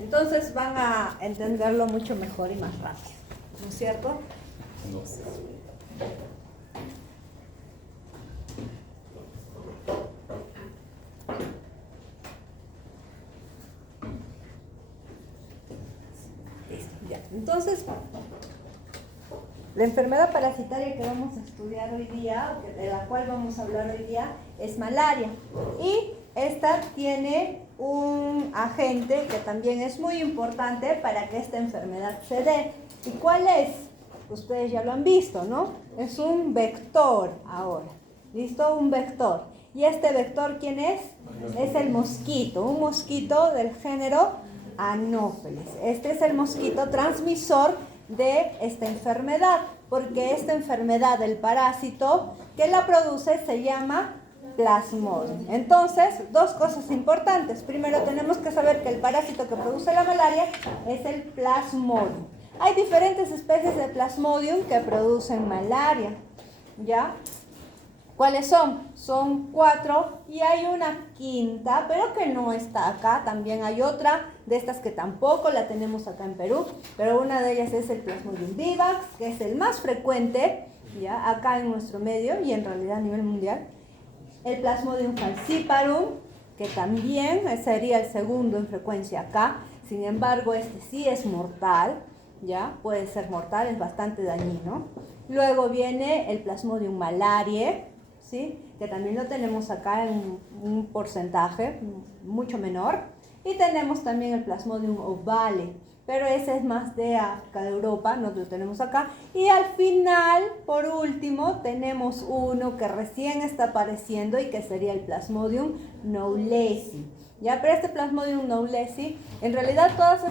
Entonces van a entenderlo mucho mejor y más rápido, ¿no es cierto? No sé. Listo, ya. Entonces, la enfermedad parasitaria que vamos a estudiar hoy día, de la cual vamos a hablar hoy día, es malaria. Y esta tiene un agente que también es muy importante para que esta enfermedad se dé. ¿Y cuál es? Ustedes ya lo han visto, ¿no? Es un vector ahora. ¿Listo? Un vector. ¿Y este vector quién es? Es el mosquito, un mosquito del género Anopheles. Este es el mosquito transmisor de esta enfermedad, porque esta enfermedad del parásito que la produce se llama Plasmodium. Entonces, dos cosas importantes. Primero, tenemos que saber que el parásito que produce la malaria es el Plasmodium. Hay diferentes especies de Plasmodium que producen malaria, ¿ya? ¿Cuáles son? Son 4 y hay una quinta, pero que no está acá. También hay otra de estas que tampoco la tenemos acá en Perú, pero una de ellas es el Plasmodium vivax, que es el más frecuente, ¿ya? Acá en nuestro medio y en realidad a nivel mundial. El Plasmodium falciparum, que también sería el segundo en frecuencia acá. Sin embargo, este sí es mortal, ¿ya? Puede ser mortal, es bastante dañino. Luego viene el Plasmodium malariae, ¿sí? Que también lo tenemos acá en un porcentaje mucho menor. Y tenemos también el Plasmodium ovale, pero ese es más de África, de Europa, no lo tenemos acá. Y al final, por último, tenemos uno que recién está apareciendo y que sería el Plasmodium knowlesi. Ya, pero este Plasmodium knowlesi, en realidad todas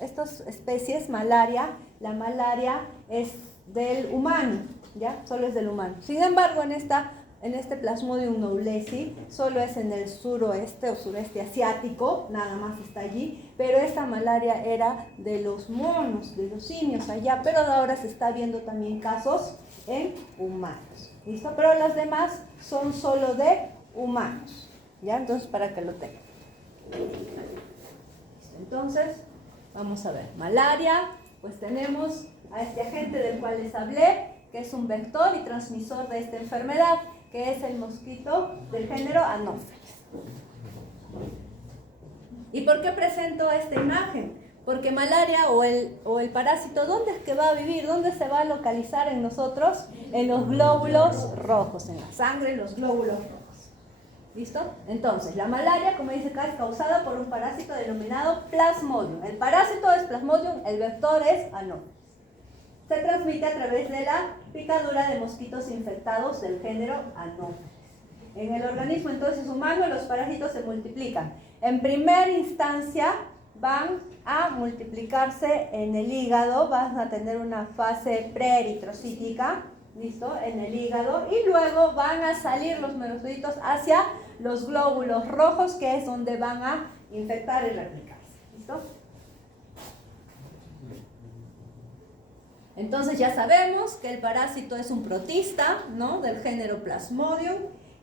estas especies, la malaria es del humano, ¿ya? Solo es del humano. Sin embargo, en este Plasmodium knowlesi solo es en el suroeste o sureste asiático, nada más está allí, pero esta malaria era de los monos, de los simios allá, pero ahora se está viendo también casos en humanos, ¿listo? Pero las demás son solo de humanos, ¿ya? Entonces, para que lo tengan. Entonces, vamos a ver, malaria, pues tenemos a este agente del cual les hablé, que es un vector y transmisor de esta enfermedad, que es el mosquito del género Anopheles. ¿Y por qué presento esta imagen? Porque malaria o el parásito, ¿dónde es que va a vivir? ¿Dónde se va a localizar en nosotros? En los glóbulos rojos, en la sangre, en los glóbulos rojos. ¿Listo? Entonces, la malaria, como dice acá, es causada por un parásito denominado Plasmodium. El parásito es Plasmodium, el vector es Anopheles. Se transmite a través de la picadura de mosquitos infectados del género Anopheles. En el organismo entonces humano los parásitos se multiplican. En primera instancia van a multiplicarse en el hígado, van a tener una fase preeritrocítica, ¿listo? En el hígado, y luego van a salir los merocitos hacia los glóbulos rojos, que es donde van a infectar y replicarse, ¿listo? Entonces ya sabemos que el parásito es un protista, ¿no? Del género Plasmodium.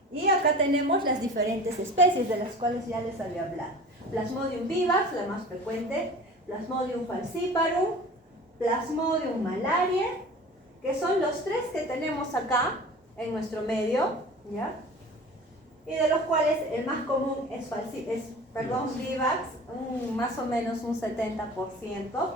Y acá tenemos las diferentes especies de las cuales ya les había hablado. Plasmodium vivax, la más frecuente, Plasmodium falciparum, Plasmodium malariae, que son los tres que tenemos acá en nuestro medio, ¿ya? Y de los cuales el más común es vivax, más o menos un 70%.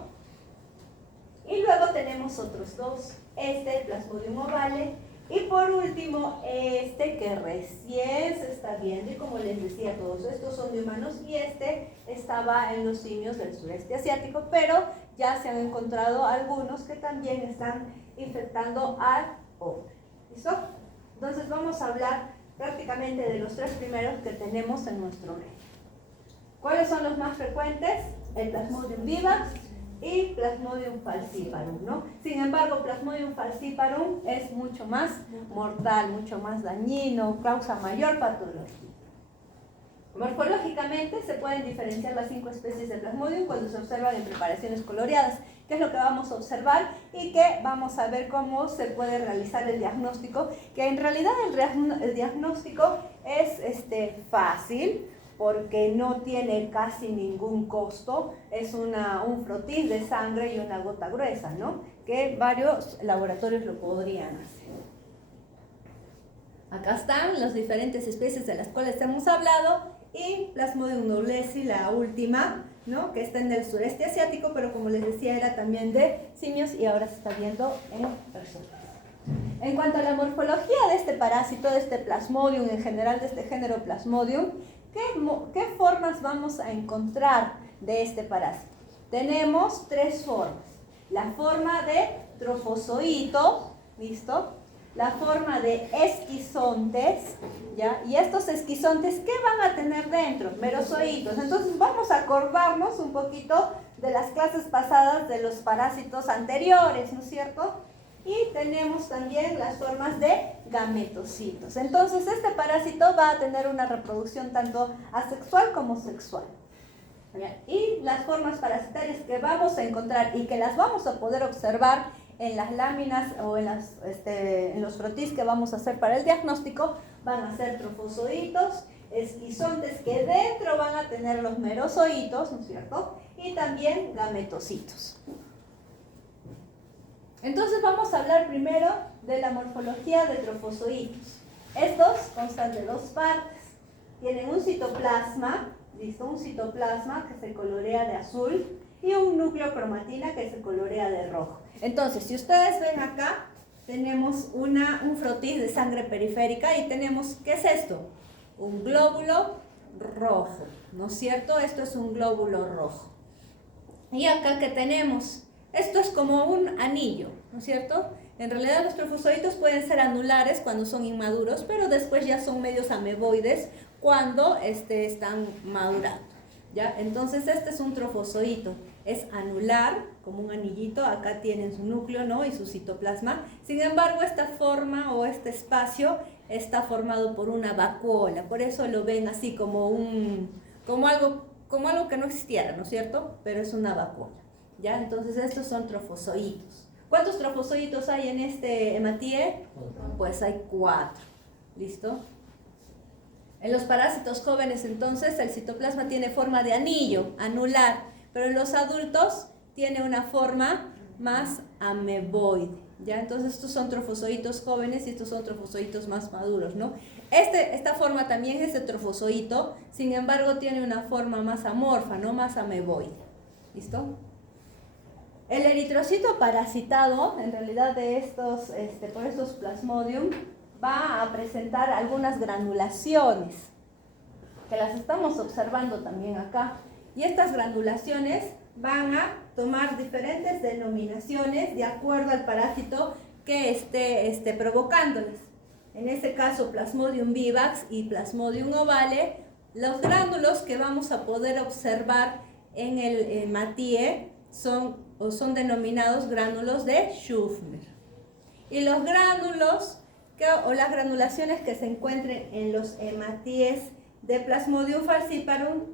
Y luego tenemos otros dos, este, el Plasmodium ovale, y por último, este que recién se está viendo, y como les decía, todos estos son de humanos, y este estaba en los simios del sureste asiático, pero ya se han encontrado algunos que también están infectando al hombre. ¿Listo? Entonces vamos a hablar prácticamente de los tres primeros que tenemos en nuestro medio. ¿Cuáles son los más frecuentes? El Plasmodium vivax y Plasmodium falciparum, ¿no? Sin embargo, Plasmodium falciparum es mucho más mortal, mucho más dañino, causa mayor patología. Morfológicamente se pueden diferenciar las 5 especies de Plasmodium cuando se observan en preparaciones coloreadas, que es lo que vamos a observar y que vamos a ver cómo se puede realizar el diagnóstico, que en realidad el diagnóstico es fácil, porque no tiene casi ningún costo, es un frotis de sangre y una gota gruesa, ¿no? Que varios laboratorios lo podrían hacer. Acá están las diferentes especies de las cuales hemos hablado y Plasmodium knowlesi, la última, ¿no? Que está en el sureste asiático, pero como les decía era también de simios y ahora se está viendo en personas. En cuanto a la morfología de este parásito, de este Plasmodium, en general de este género Plasmodium, ¿qué formas vamos a encontrar de este parásito? Tenemos tres formas. La forma de trofozoito, ¿listo? La forma de esquizontes, ¿ya? Y estos esquizontes, ¿qué van a tener dentro? Merozoitos. Entonces vamos a acordarnos un poquito de las clases pasadas de los parásitos anteriores, ¿no es cierto? Y tenemos también las formas de gametocitos. Entonces este parásito va a tener una reproducción tanto asexual como sexual. Y las formas parasitarias que vamos a encontrar y que las vamos a poder observar en las láminas o en los frotis que vamos a hacer para el diagnóstico van a ser trofozoitos, esquizontes que dentro van a tener los merozoitos, ¿no es cierto? Y también gametocitos. Entonces vamos a hablar primero de la morfología de trofozoitos. Estos constan de dos partes. Tienen un citoplasma, ¿listo? Un citoplasma que se colorea de azul y un núcleo cromatina que se colorea de rojo. Entonces, si ustedes ven acá, tenemos un frotis de sangre periférica y tenemos, ¿qué es esto? Un glóbulo rojo, ¿no es cierto? Esto es un glóbulo rojo. Y acá, ¿qué tenemos? Esto es como un anillo, ¿no es cierto? En realidad los trofozoitos pueden ser anulares cuando son inmaduros, pero después ya son medios ameboides cuando están madurando, ¿ya? Entonces este es un trofozoito, es anular, como un anillito, acá tienen su núcleo, ¿no? Y su citoplasma. Sin embargo, esta forma o este espacio está formado por una vacuola, por eso lo ven así como algo que no existiera, ¿no es cierto? Pero es una vacuola. ¿Ya? Entonces estos son trofozoitos. ¿Cuántos trofozoitos hay en este hematie? Pues hay 4. ¿Listo? En los parásitos jóvenes entonces el citoplasma tiene forma de anillo, anular, pero en los adultos tiene una forma más ameboide. ¿Ya? Entonces estos son trofozoitos jóvenes y estos son trofozoitos más maduros, ¿no? Esta forma también es de trofozoito, sin embargo tiene una forma más amorfa, no más ameboide. ¿Listo? El eritrocito parasitado, en realidad por estos Plasmodium, va a presentar algunas granulaciones, que las estamos observando también acá. Y estas granulaciones van a tomar diferentes denominaciones de acuerdo al parásito que esté provocándoles. En este caso, Plasmodium vivax y Plasmodium ovale, los gránulos que vamos a poder observar en el hematie son denominados gránulos de Schüffner. Y los gránulos o las granulaciones que se encuentren en los hematies de Plasmodium falciparum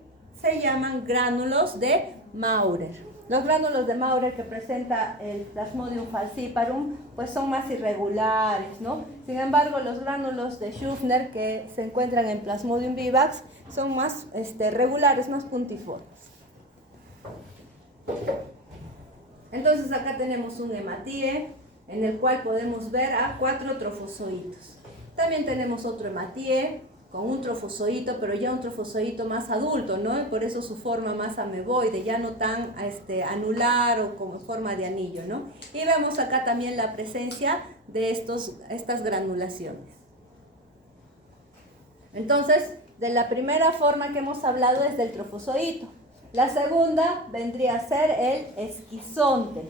se llaman gránulos de Maurer. Los gránulos de Maurer que presenta el Plasmodium falciparum pues son más irregulares, ¿no? Sin embargo, los gránulos de Schüffner que se encuentran en Plasmodium vivax son más regulares, más puntiformes. Entonces acá tenemos un hematie en el cual podemos ver a 4 trofozoitos. También tenemos otro hematie con un trofozoito, pero ya un trofozoito más adulto, ¿no? Y por eso su forma más ameboide, ya no tan anular o como forma de anillo, ¿no? Y vemos acá también la presencia de estas granulaciones. Entonces, de la primera forma que hemos hablado es del trofozoito. La segunda vendría a ser el esquizonte,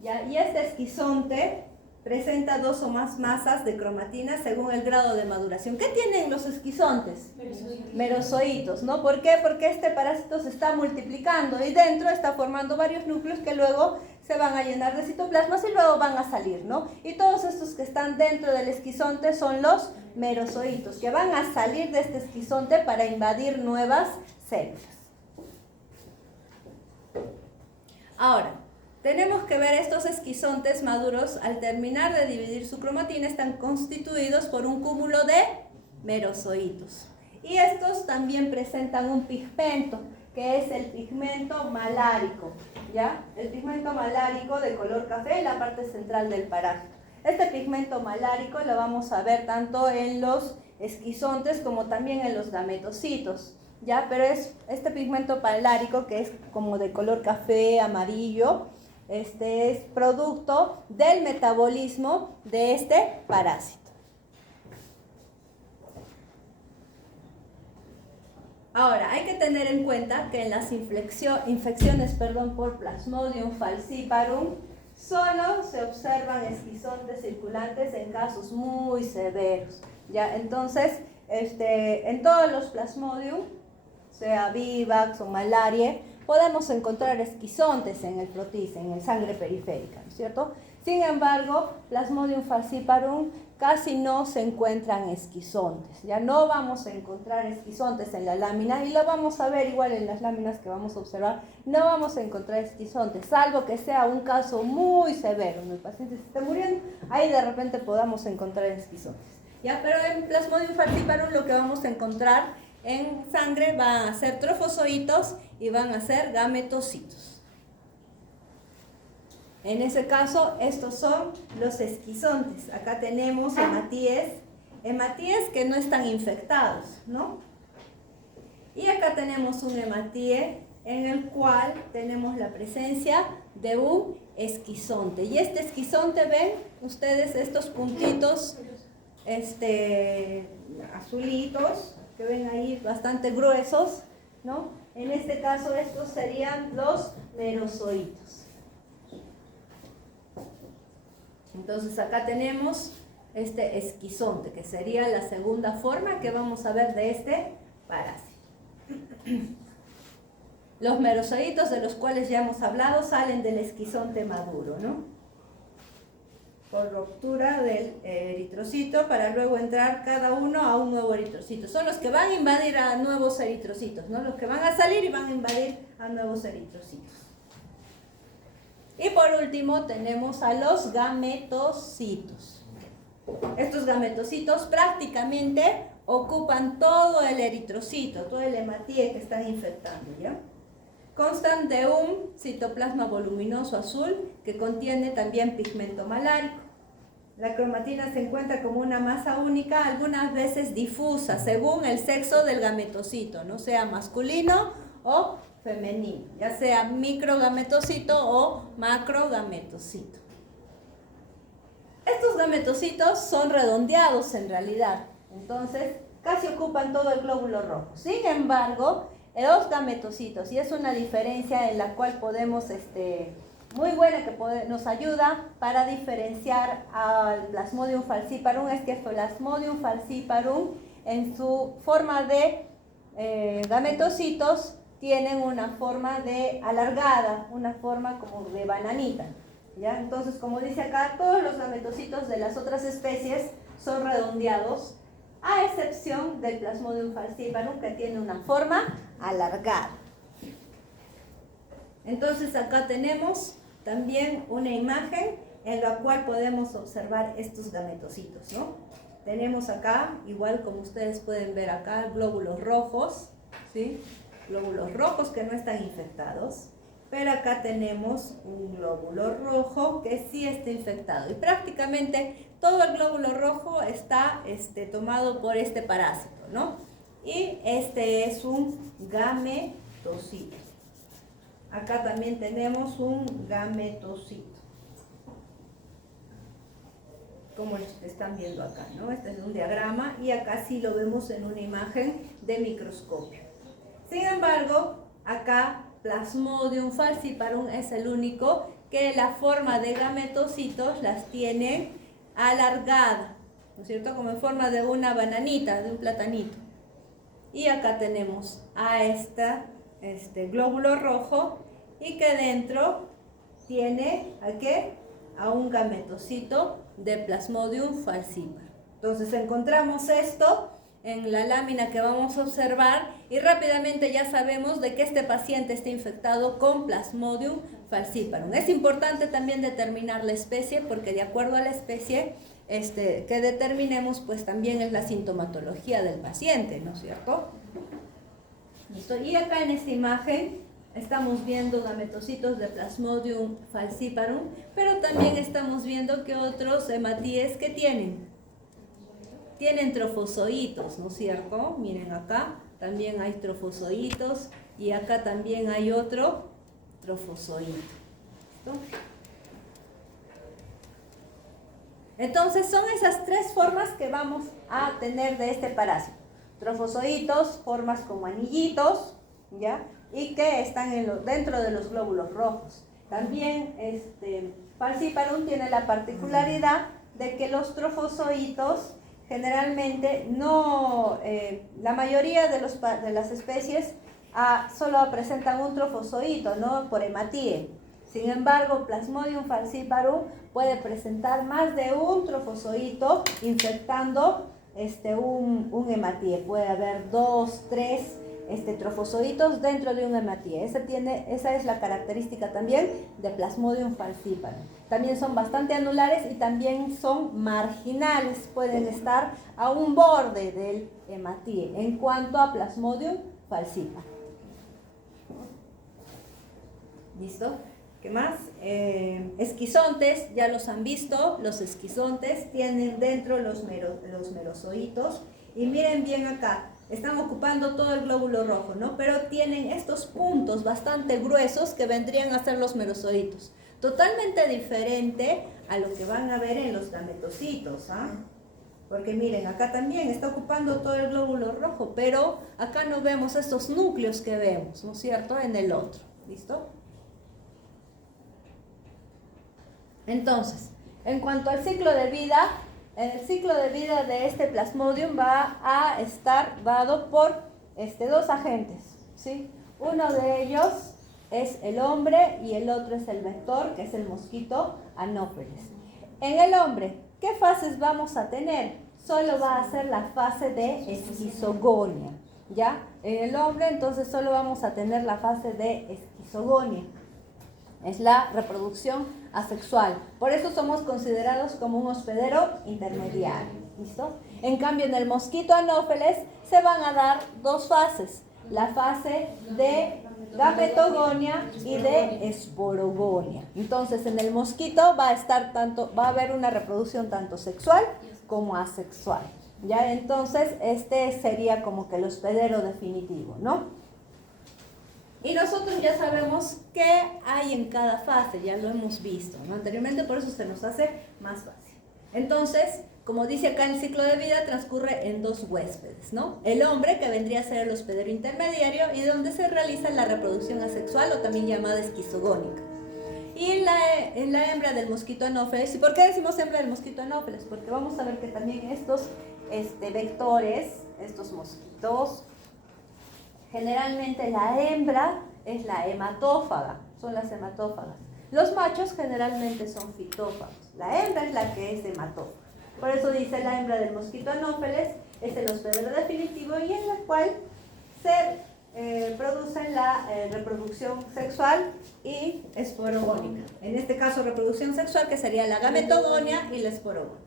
¿ya? Y este esquizonte presenta 2 o más masas de cromatina según el grado de maduración. ¿Qué tienen los esquizontes? Merozoitos, ¿no? ¿Por qué? Porque este parásito se está multiplicando y dentro está formando varios núcleos que luego se van a llenar de citoplasmas y luego van a salir, ¿no? Y todos estos que están dentro del esquizonte son los merozoitos, que van a salir de este esquizonte para invadir nuevas células. Ahora, tenemos que ver estos esquizontes maduros, al terminar de dividir su cromatina, están constituidos por un cúmulo de merozoitos. Y estos también presentan un pigmento, que es el pigmento malárico, ¿ya? El pigmento malárico de color café en la parte central del parásito. Este pigmento malárico lo vamos a ver tanto en los esquizontes como también en los gametocitos, ¿ya? Pero es este pigmento malárico que es como de color café, amarillo, es producto del metabolismo de este parásito. Ahora, hay que tener en cuenta que en las infecciones por Plasmodium falciparum solo se observan esquizontes circulantes en casos muy severos, ¿ya? Entonces, en todos los Plasmodium, sea vivax o malaria, podemos encontrar esquizontes en el protis, en el sangre periférica, ¿no es cierto? Sin embargo, Plasmodium falciparum casi no se encuentran esquizontes, ya no vamos a encontrar esquizontes en la lámina y lo vamos a ver igual en las láminas que vamos a observar, no vamos a encontrar esquizontes, salvo que sea un caso muy severo, donde el paciente se esté muriendo, ahí de repente podamos encontrar esquizontes, ¿ya? Pero en Plasmodium falciparum lo que vamos a encontrar en sangre van a ser trofozoitos y van a ser gametocitos. En ese caso, estos son los esquizontes. Acá tenemos hematíes que no están infectados, ¿no? Y acá tenemos un hematíe en el cual tenemos la presencia de un esquizonte. Y este esquizonte, ven ustedes estos puntitos azulitos, que ven ahí bastante gruesos, ¿no? En este caso, estos serían los merozoitos. Entonces acá tenemos este esquizonte, que sería la segunda forma que vamos a ver de este parásito. Los merozoitos, de los cuales ya hemos hablado, salen del esquizonte maduro, ¿no? Por ruptura del eritrocito para luego entrar cada uno a un nuevo eritrocito. Son los que van a invadir a nuevos eritrocitos, ¿no? Los que van a salir y van a invadir a nuevos eritrocitos. Y por último tenemos a los gametocitos. Estos gametocitos prácticamente ocupan todo el eritrocito, todo el hematíe que están infectando, ¿ya? Constan de un citoplasma voluminoso azul que contiene también pigmento malárico. La cromatina se encuentra como una masa única, algunas veces difusa, según el sexo del gametocito, no sea masculino o femenino, ya sea microgametocito o macrogametocito. Estos gametocitos son redondeados en realidad, entonces casi ocupan todo el glóbulo rojo. Sin embargo, los gametocitos, y es una diferencia en la cual podemos, muy buena que nos ayuda para diferenciar al Plasmodium falciparum, es que Plasmodium falciparum en su forma de gametocitos tienen una forma de alargada, una forma como de bananita, ¿ya? Entonces, como dice acá, todos los gametocitos de las otras especies son redondeados, a excepción del Plasmodium falciparum, que tiene una forma alargada. Entonces, acá tenemos también una imagen en la cual podemos observar estos gametocitos, ¿no? Tenemos acá, igual como ustedes pueden ver acá, glóbulos rojos, ¿sí? Glóbulos rojos que no están infectados, pero acá tenemos un glóbulo rojo que sí está infectado y prácticamente todo el glóbulo rojo está tomado por este parásito, ¿no? Y este es un gametocito. Acá también tenemos un gametocito, como están viendo acá, ¿no? Este es un diagrama y acá sí lo vemos en una imagen de microscopio. Sin embargo, acá Plasmodium falciparum es el único que la forma de gametocitos las tiene alargada, ¿no es cierto? Como en forma de una bananita, de un platanito. Y acá tenemos a este glóbulo rojo y que dentro tiene ¿a qué? A un gametocito de Plasmodium falciparum. Entonces encontramos esto en la lámina que vamos a observar y rápidamente ya sabemos de que este paciente está infectado con Plasmodium falciparum. Es importante también determinar la especie porque de acuerdo a la especie que determinemos, pues también es la sintomatología del paciente, ¿no es cierto? ¿Listo? Y acá en esta imagen estamos viendo gametocitos de Plasmodium falciparum, pero también estamos viendo que otros hematíes que tienen trofozoitos, ¿no es cierto? Miren acá, también hay trofozoitos y acá también hay otro trofozoito. ¿Listo? Entonces son esas tres formas que vamos a tener de este parásito. Trofozoitos, formas como anillitos, ¿ya? Y que están dentro de los glóbulos rojos. También Falciparum tiene la particularidad de que los trofozoitos generalmente no, la mayoría de las especies solo presentan un trofozoito, ¿no? Por hematíe. Sin embargo, Plasmodium falciparum puede presentar más de un trofozoito infectando un hematíe. Puede haber 2, 3 trofozoitos dentro de un hematíe. Esa es la característica también de Plasmodium falciparum. También son bastante anulares y también son marginales. Pueden estar a un borde del hematíe en cuanto a Plasmodium falciparum. ¿Listo? ¿Qué más? Esquizontes, ya los han visto. Los esquizontes tienen dentro los merozoitos. Y miren bien acá, están ocupando todo el glóbulo rojo, ¿no? Pero tienen estos puntos bastante gruesos que vendrían a ser los merozoitos. Totalmente diferente a lo que van a ver en los gametocitos, ¿ah? Porque miren, acá también está ocupando todo el glóbulo rojo, pero acá no vemos estos núcleos que vemos, ¿no es cierto? En el otro, ¿listo? Entonces, en cuanto al ciclo de vida, el ciclo de vida de este Plasmodium va a estar dado por dos agentes, ¿sí? Uno de ellos es el hombre y el otro es el vector, que es el mosquito Anopheles. En el hombre, ¿qué fases vamos a tener? Solo va a ser la fase de esquizogonia, ¿ya? En el hombre, entonces, solo vamos a tener la fase de esquizogonia. Es la reproducción asexual. Por eso somos considerados como un hospedero intermediario. ¿Listo? En cambio, en el mosquito Anopheles se van a dar dos fases. La fase de gametogonia y de esporogonia. Entonces, en el mosquito va a haber una reproducción tanto sexual como asexual. ¿Ya? Entonces, este sería como que el hospedero definitivo, ¿no? Y nosotros ya sabemos qué hay en cada fase, ya lo hemos visto, ¿no? Anteriormente, por eso se nos hace más fácil. Entonces, como dice acá, el ciclo de vida transcurre en dos huéspedes, ¿no? El hombre, que vendría a ser el hospedero intermediario y donde se realiza la reproducción asexual o también llamada esquizogónica. Y la hembra del mosquito Anopheles. ¿Y por qué decimos hembra del mosquito Anopheles? Porque vamos a ver que también estos vectores, estos mosquitos, generalmente la hembra es la hematófaga, son las hematófagas. Los machos generalmente son fitófagos. La hembra es la que es hematófaga. Por eso dice la hembra del mosquito Anopheles es el hospedero definitivo y en la cual se produce la reproducción sexual y esporogónica. En este caso, reproducción sexual, que sería la gametogonia y la esporogonia.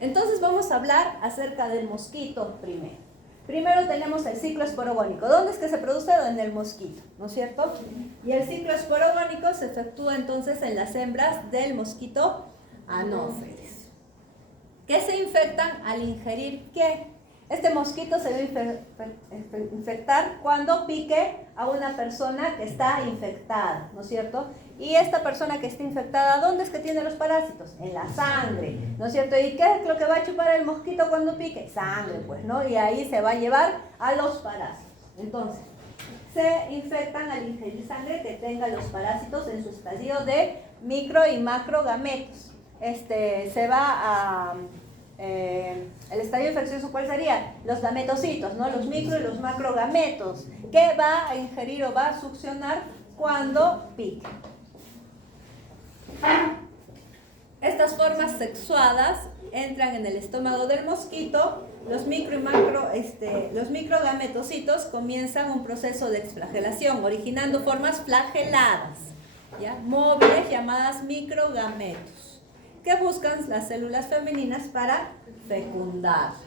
Entonces vamos a hablar acerca del mosquito primero. Primero tenemos el ciclo esporogónico. ¿Dónde es que se produce? En el mosquito, ¿no es cierto? Y el ciclo esporogónico se efectúa entonces en las hembras del mosquito Anopheles, que se infectan al ingerir ¿qué? Este mosquito se debe infectar cuando pique a una persona que está infectada, ¿no es cierto? Y esta persona que está infectada, ¿dónde es que tiene los parásitos? En la sangre, ¿no es cierto? ¿Y qué es lo que va a chupar el mosquito cuando pique? Sangre, pues, ¿no? Y ahí se va a llevar a los parásitos. Entonces, se infectan al ingerir sangre que tenga los parásitos en su estadio de micro y macrogametos. Se va a... el estadio infeccioso, ¿cuál sería? Los gametocitos, ¿no? Los micro y los macrogametos, que va a ingerir o va a succionar cuando pique. Estas formas sexuadas entran en el estómago del mosquito. Los los microgametocitos comienzan un proceso de exflagelación, originando formas flageladas, ¿ya? Móviles llamadas microgametos, que buscan las células femeninas para fecundarlas.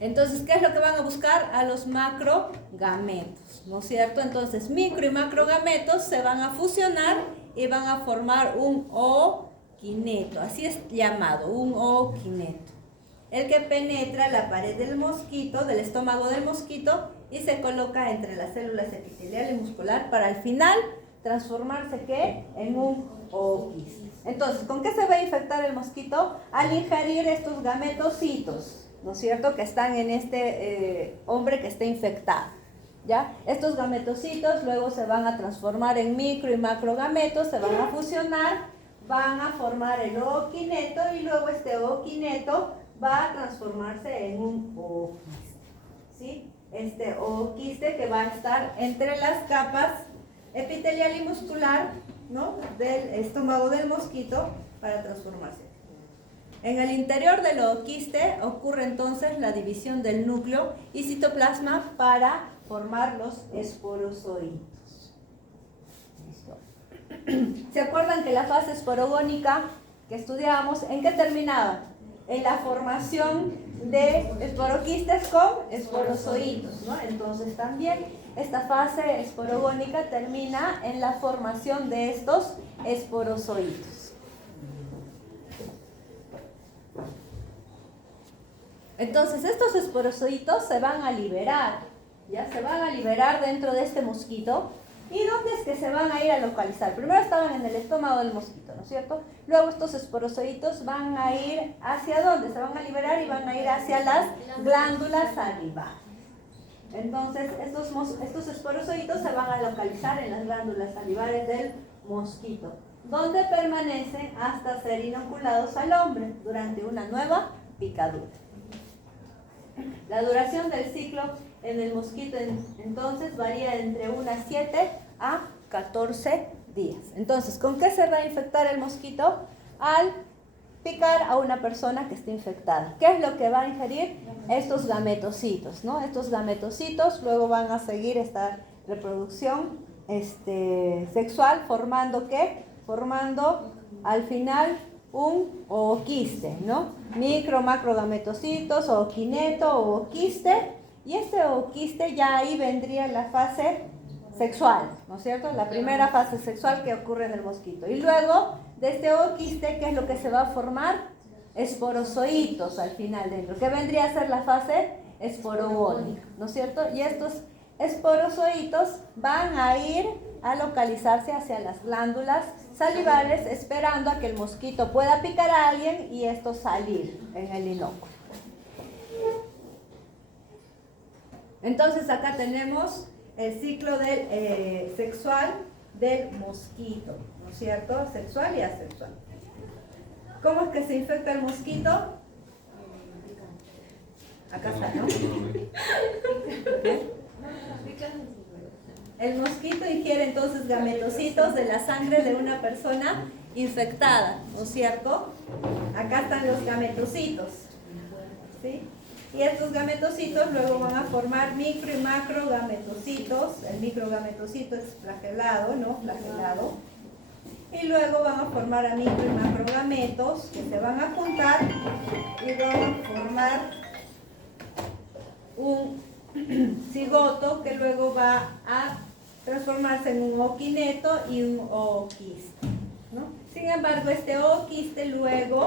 Entonces, ¿qué es lo que van a buscar? A los macrogametos, ¿no es cierto? Entonces, micro y macrogametos se van a fusionar y van a formar un ooquineto, así es llamado, un ooquineto, el que penetra la pared del mosquito, del estómago del mosquito, y se coloca entre las células epitelial y muscular para al final transformarse, ¿qué? En un ooquiste. Entonces, ¿con qué se va a infectar el mosquito? Al ingerir estos gametocitos, ¿no es cierto?, que están en este hombre que está infectado, ¿ya? Estos gametocitos luego se van a transformar en micro y macrogametos, se van a fusionar, van a formar el ooquineto y luego este ooquineto va a transformarse en un ooquiste, ¿sí? Este ooquiste que va a estar entre las capas epitelial y muscular, ¿no?, del estómago del mosquito para transformarse. En el interior del ooquiste ocurre entonces la división del núcleo y citoplasma para formar los esporozoitos. ¿Listo? ¿Se acuerdan que la fase esporogónica que estudiábamos, en qué terminaba? En la formación de esporoquistes con esporozoitos, ¿no? Entonces también esta fase esporogónica termina en la formación de estos esporozoitos. Entonces estos esporozoitos se van a liberar, ya se van a liberar dentro de este mosquito. ¿Y dónde es que se van a ir a localizar? Primero estaban en el estómago del mosquito, ¿no es cierto? Luego estos esporozoitos van a ir ¿hacia dónde? Se van a liberar y van a ir hacia las glándulas salivares. Entonces estos esporozoitos se van a localizar en las glándulas salivares del mosquito, donde permanecen hasta ser inoculados al hombre durante una nueva picadura. La duración del ciclo en el mosquito entonces varía entre unas 7 a 14 días. Entonces, ¿con qué se va a infectar el mosquito? Al picar a una persona que esté infectada. ¿Qué es lo que va a ingerir? Estos gametocitos, ¿no? Estos gametocitos luego van a seguir esta reproducción sexual, formando ¿qué? Formando al final un ooquiste, ¿no? Micro, macrogametocitos, ooquineto, ooquiste, y este ooquiste ya ahí vendría la fase sexual, ¿no es cierto? La primera fase sexual que ocurre en el mosquito. Y luego de este ooquiste, ¿qué es lo que se va a formar? Esporozoitos al final dentro, que vendría a ser la fase esporogónica, ¿no es cierto? Y estos esporozoitos van a ir a localizarse hacia las glándulas salivares, esperando a que el mosquito pueda picar a alguien y esto salir en el inóculo. Entonces acá tenemos el ciclo del sexual del mosquito, ¿no es cierto? Sexual y asexual. ¿Cómo es que se infecta el mosquito? Acá está, ¿no? El mosquito ingiere entonces gametocitos de la sangre de una persona infectada, ¿no es cierto? Acá están los gametocitos, ¿sí? Y estos gametocitos luego van a formar micro y macro gametocitos. El microgametocito es flagelado, ¿no? Flagelado. Y luego van a formar a micro y macrogametos que se van a juntar y van a formar un cigoto que luego va a transformarse en un ooquineto y un ooquiste, ¿no? Sin embargo, este ooquiste luego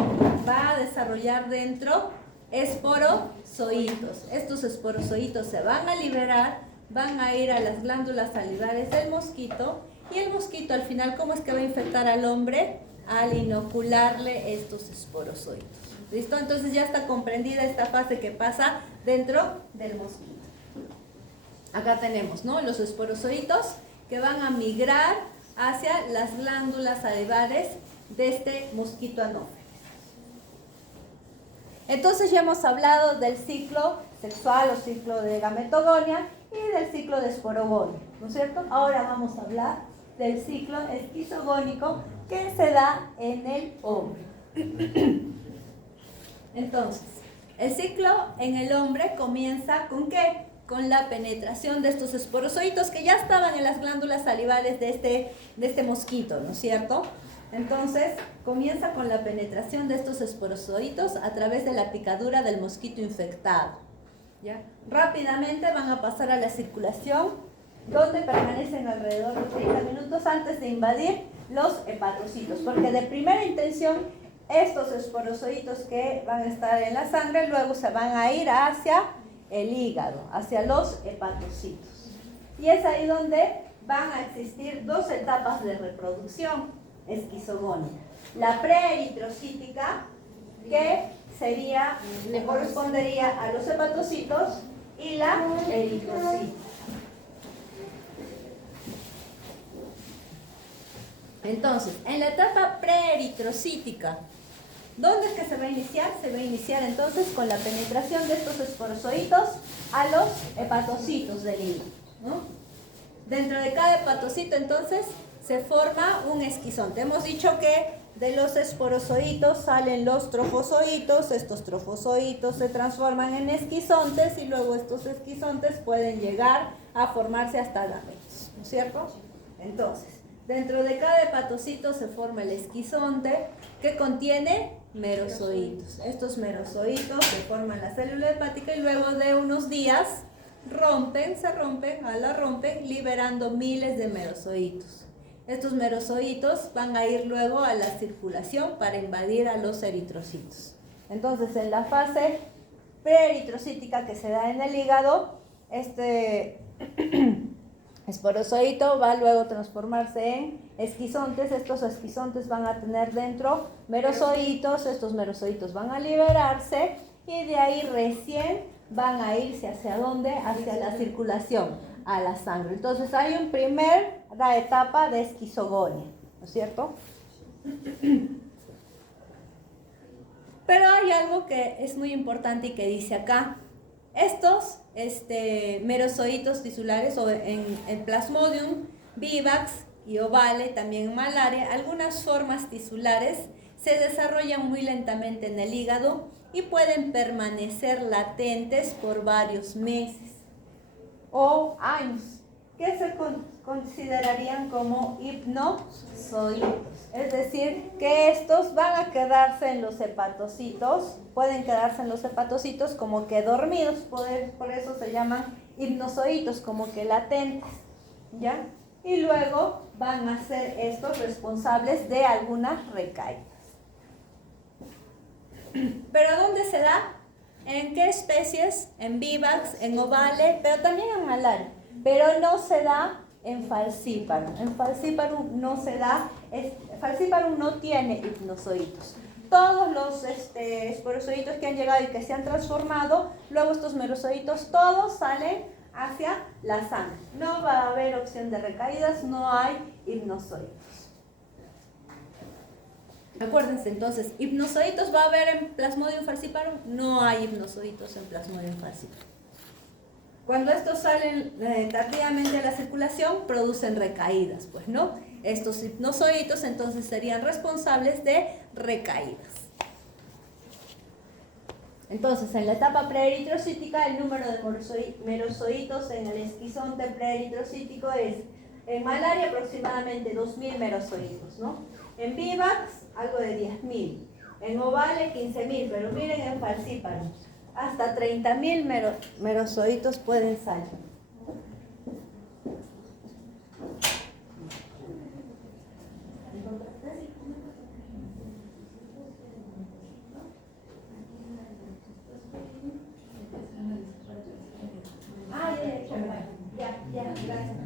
va a desarrollar dentro esporozoitos. Estos esporozoitos se van a liberar, van a ir a las glándulas salivares del mosquito, y el mosquito al final, ¿cómo es que va a infectar al hombre? Al inocularle estos esporozoitos. ¿Listo? Entonces ya está comprendida esta fase que pasa dentro del mosquito. Acá tenemos, ¿no?, los esporozoitos que van a migrar hacia las glándulas salivares de este mosquito anófeles. Entonces ya hemos hablado del ciclo sexual o ciclo de gametogonia y del ciclo de esporogonia, ¿no es cierto? Ahora vamos a hablar del ciclo esquizogónico que se da en el hombre. Entonces, el ciclo en el hombre comienza ¿con qué? con la penetración de estos esporozoitos que ya estaban en las glándulas salivales de este mosquito, ¿no es cierto? Entonces, comienza con la penetración de estos esporozoitos a través de la picadura del mosquito infectado, ¿ya? Rápidamente van a pasar a la circulación, donde permanecen alrededor de 30 minutos antes de invadir los hepatocitos, porque de primera intención estos esporozoitos que van a estar en la sangre luego se van a ir hacia el hígado, hacia los hepatocitos. Y es ahí donde van a existir dos etapas de reproducción esquizogónica. La preeritrocítica, que le correspondería a los hepatocitos, y la eritrocítica. Entonces, en la etapa preeritrocítica, ¿dónde es que se va a iniciar? Se va a iniciar entonces con la penetración de estos esporozoitos a los hepatocitos del hígado, ¿no? Dentro de cada hepatocito entonces se forma un esquizonte. Hemos dicho que de los esporozoitos salen los trofozoitos, estos trofozoitos se transforman en esquizontes y luego estos esquizontes pueden llegar a formarse hasta gametos, ¿no es cierto? Entonces, dentro de cada hepatocito se forma el esquizonte que contiene merozoitos. Estos merozoitos se forman la célula hepática y luego de unos días se rompen, liberando miles de merozoitos. Estos merozoitos van a ir luego a la circulación para invadir a los eritrocitos. Entonces, en la fase preeritrocítica que se da en el hígado, este esporozoito va luego a transformarse en esquizontes. Estos esquizontes van a tener dentro merozoitos, estos merozoitos van a liberarse y de ahí recién van a irse hacia ¿dónde? Hacia la circulación, a la sangre. Entonces hay una primera etapa de esquizogonia, ¿no es cierto? Pero hay algo que es muy importante y que dice acá. Estos merozoitos tisulares, o en Plasmodium vivax y ovale, también en malaria, algunas formas tisulares se desarrollan muy lentamente en el hígado y pueden permanecer latentes por varios meses o años, que se considerarían como hipnozoitos. Es decir, que estos van a quedarse en los hepatocitos, pueden quedarse en los hepatocitos como que dormidos, por eso se llaman hipnozoitos, como que latentes, ¿ya? Y luego van a ser estos responsables de algunas recaídas. ¿Pero dónde se da? ¿En qué especies? En vivax, en ovale, pero también en malaria. Pero no se da en falciparum. En falciparum no se da, falciparum no tiene hipnozoitos. Todos los esporozoitos que han llegado y que se han transformado, luego estos merozoitos, todos salen hacia la sangre. No va a haber opción de recaídas, no hay hipnozoitos. Acuérdense entonces, ¿hipnozoitos va a haber en Plasmodium falciparum? No hay hipnozoitos en Plasmodium falciparum. Cuando estos salen tardíamente a la circulación, producen recaídas, pues, ¿no? Estos hipnozoitos entonces serían responsables de recaídas. Entonces, en la etapa preeritrocítica, el número de merozoitos en el esquizonte preeritrocítico es, en malaria, aproximadamente 2.000 merozoitos, ¿no? En vivax, algo de 10.000. En ovale, 15.000. Pero miren en falciparum, hasta 30.000 merozoitos pueden salir. Ya, gracias.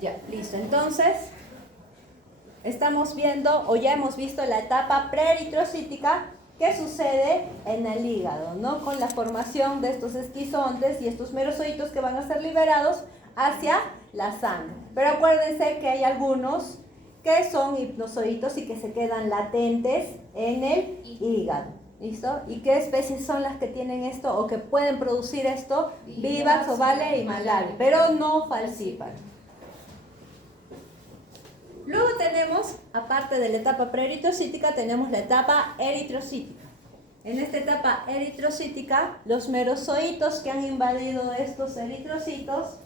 Ya, listo. Entonces, estamos viendo, o ya hemos visto la etapa preeritrocítica que sucede en el hígado, ¿no? Con la formación de estos esquizontes y estos merozoitos que van a ser liberados hacia la sangre. Pero acuérdense que hay algunos que son hipnozoitos y que se quedan latentes en el hígado. ¿Listo? ¿Y qué especies son las que tienen esto o que pueden producir esto? Vivax, ovale y malaria, pero no falciparum. Luego tenemos, aparte de la etapa preeritrocítica, tenemos la etapa eritrocítica. En esta etapa eritrocítica, los merozoitos que han invadido estos eritrocitos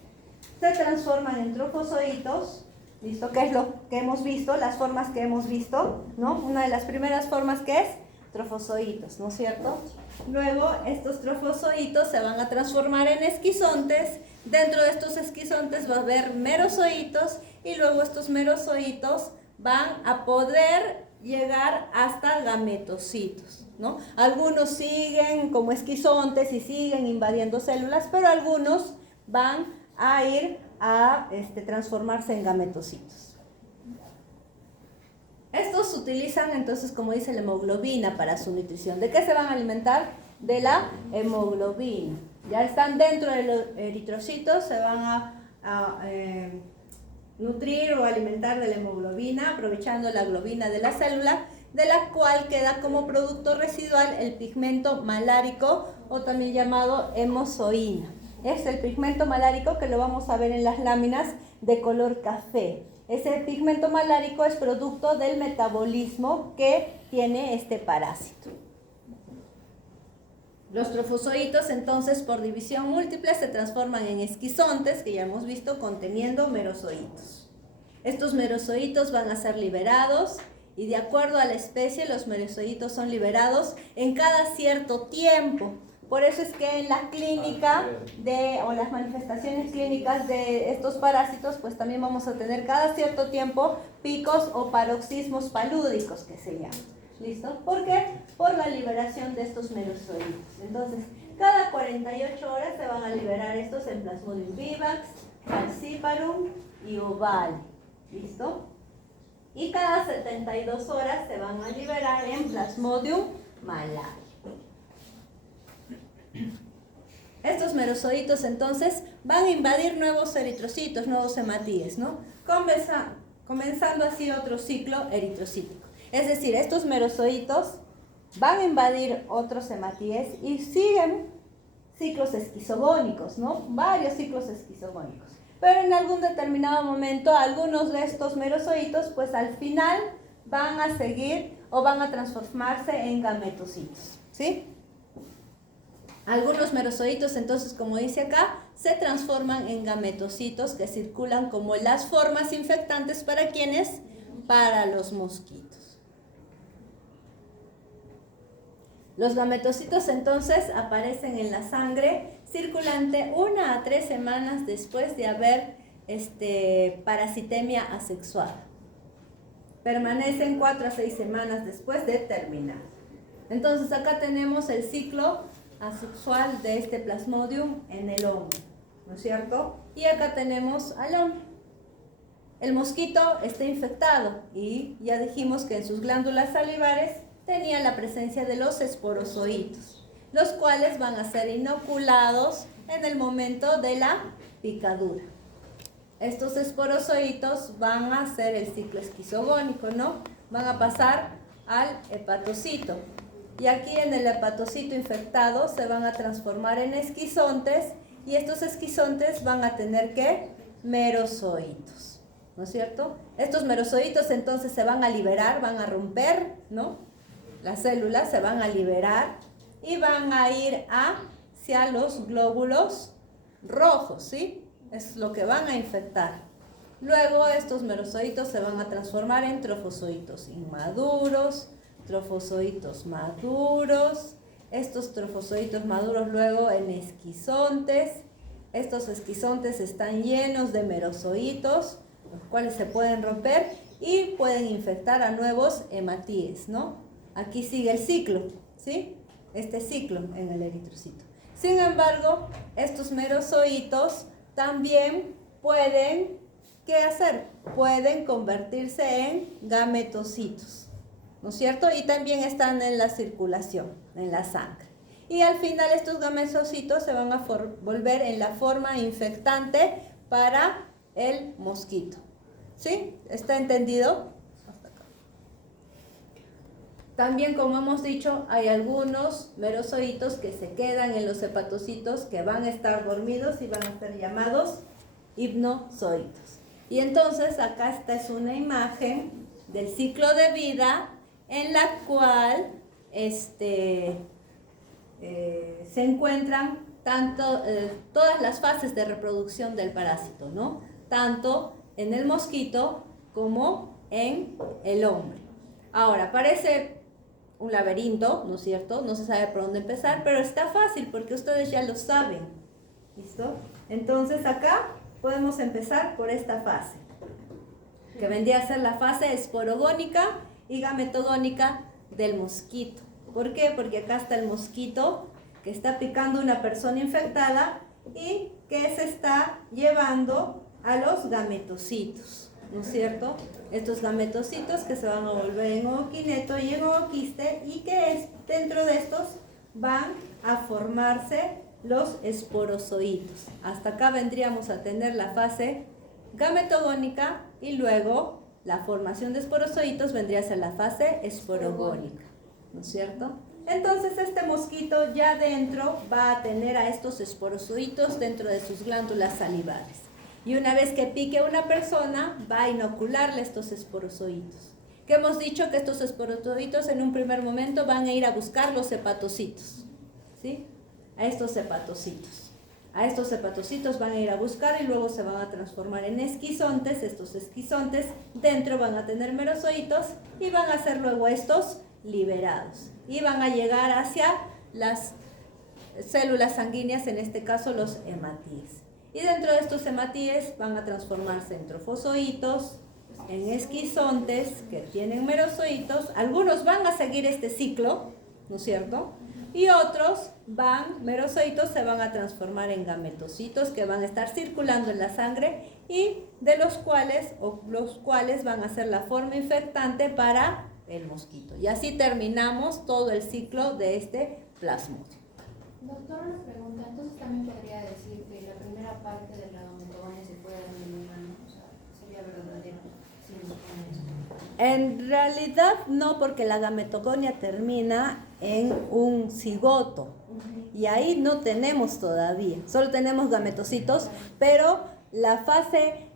se transforman en trofozoitos. ¿Listo? ¿Qué es lo que hemos visto? Las formas que hemos visto, ¿no? Una de las primeras formas que es trofozoitos, ¿no es cierto? Luego estos trofozoitos se van a transformar en esquizontes. Dentro de estos esquizontes va a haber merozoitos y luego estos merozoitos van a poder llegar hasta gametocitos, ¿no? Algunos siguen como esquizontes y siguen invadiendo células, pero algunos van a ir a transformarse en gametocitos. Estos utilizan entonces, como dice, la hemoglobina para su nutrición. ¿De qué se van a alimentar? De la hemoglobina. Ya están dentro de los eritrocitos, se van a nutrir o alimentar de la hemoglobina, aprovechando la globina de la célula, de la cual queda como producto residual el pigmento malárico o también llamado hemozoína. Es el pigmento malárico que lo vamos a ver en las láminas de color café. Ese pigmento malárico es producto del metabolismo que tiene este parásito. Los trofozoitos entonces por división múltiple se transforman en esquizontes, que ya hemos visto, conteniendo merozoitos. Estos merozoitos van a ser liberados y de acuerdo a la especie los merozoitos son liberados en cada cierto tiempo. Por eso es que en la clínica o las manifestaciones clínicas de estos parásitos, pues también vamos a tener cada cierto tiempo picos o paroxismos palúdicos que se llaman. ¿Listo? ¿Por qué? Por la liberación de estos merozoitos. Entonces, cada 48 horas se van a liberar estos en Plasmodium vivax, Falciparum y Ovale. ¿Listo? Y cada 72 horas se van a liberar en Plasmodium malaria. Estos merozoitos entonces van a invadir nuevos eritrocitos, nuevos hematíes, ¿no? Comenzando así otro ciclo eritrocítico. Es decir, estos merozoitos van a invadir otros hematíes y siguen ciclos esquizogónicos, ¿no? Varios ciclos esquizogónicos. Pero en algún determinado momento, algunos de estos merozoitos, pues al final van a seguir o van a transformarse en gametocitos, ¿sí? Algunos merozoitos, entonces, como dice acá, se transforman en gametocitos que circulan como las formas infectantes para ¿quiénes? Para los mosquitos. Los gametocitos entonces aparecen en la sangre circulante 1 a 3 semanas después de haber parasitemia asexuada. Permanecen 4 a 6 semanas después de terminar. Entonces acá tenemos el ciclo asexual de este Plasmodium en el hombre, ¿no es cierto? Y acá tenemos al hombre. El mosquito está infectado y ya dijimos que en sus glándulas salivares tenía la presencia de los esporozoitos, los cuales van a ser inoculados en el momento de la picadura. Estos esporozoitos van a hacer el ciclo esquizogónico, ¿no? Van a pasar al hepatocito. Y aquí en el hepatocito infectado se van a transformar en esquizontes y estos esquizontes van a tener ¿qué? Merozoitos, ¿no es cierto? Estos merozoitos entonces se van a liberar, van a romper, ¿no? Las células se van a liberar y van a ir hacia los glóbulos rojos, ¿sí? Es lo que van a infectar. Luego estos merozoitos se van a transformar en trofozoitos inmaduros, trofozoitos maduros, estos trofozoitos maduros luego en esquizontes. Estos esquizontes están llenos de merozoitos, los cuales se pueden romper y pueden infectar a nuevos hematíes, ¿no? Aquí sigue el ciclo, ¿sí? Este ciclo en el eritrocito. Sin embargo, estos merozoitos también pueden, ¿qué hacer? Pueden convertirse en gametocitos, ¿no es cierto? Y también están en la circulación, en la sangre. Y al final estos gametocitos se van a volver en la forma infectante para el mosquito. ¿Sí? ¿Está entendido? Hasta acá. También, como hemos dicho, hay algunos merozoitos que se quedan en los hepatocitos que van a estar dormidos y van a ser llamados hipnozoitos. Y entonces acá esta es una imagen del ciclo de vida en la cual se encuentran todas las fases de reproducción del parásito, ¿no? Tanto en el mosquito como en el hombre. Ahora, parece un laberinto, ¿no es cierto? No se sabe por dónde empezar, pero está fácil porque ustedes ya lo saben. ¿Listo? Entonces acá podemos empezar por esta fase, que vendría a ser la fase esporogónica y gametogónica del mosquito. ¿Por qué? Porque acá está el mosquito que está picando a una persona infectada y que se está llevando a los gametocitos, ¿no es cierto? Estos gametocitos que se van a volver en ooquineto y en ooquiste, y que dentro de estos van a formarse los esporozoitos. Hasta acá vendríamos a tener la fase gametogónica y luego la formación de esporozoitos vendría a ser la fase esporogónica, ¿no es cierto? Entonces este mosquito ya dentro va a tener a estos esporozoitos dentro de sus glándulas salivales. Y una vez que pique a una persona, va a inocularle estos esporozoitos. Que hemos dicho que estos esporozoitos en un primer momento van a ir a buscar los hepatocitos, ¿sí? A estos hepatocitos. A estos hepatocitos van a ir a buscar y luego se van a transformar en esquizontes. Estos esquizontes dentro van a tener merozoitos y van a ser luego estos liberados. Y van a llegar hacia las células sanguíneas, en este caso los hematíes. Y dentro de estos hematíes van a transformarse en trofozoitos, en esquizontes que tienen merozoitos. Algunos van a seguir este ciclo, ¿no es cierto? Y otros merozoitos se van a transformar en gametocitos que van a estar circulando en la sangre y de los cuales van a ser la forma infectante para el mosquito. Y así terminamos todo el ciclo de este plasmodio. Doctora, una pregunta. Entonces también podría decir que la primera parte de la gametogónica se puede dar en el humano, o sea, sería verdadero sin esto. En realidad no, porque la gametogonia termina en un cigoto y ahí no tenemos todavía, solo tenemos gametocitos, pero la fase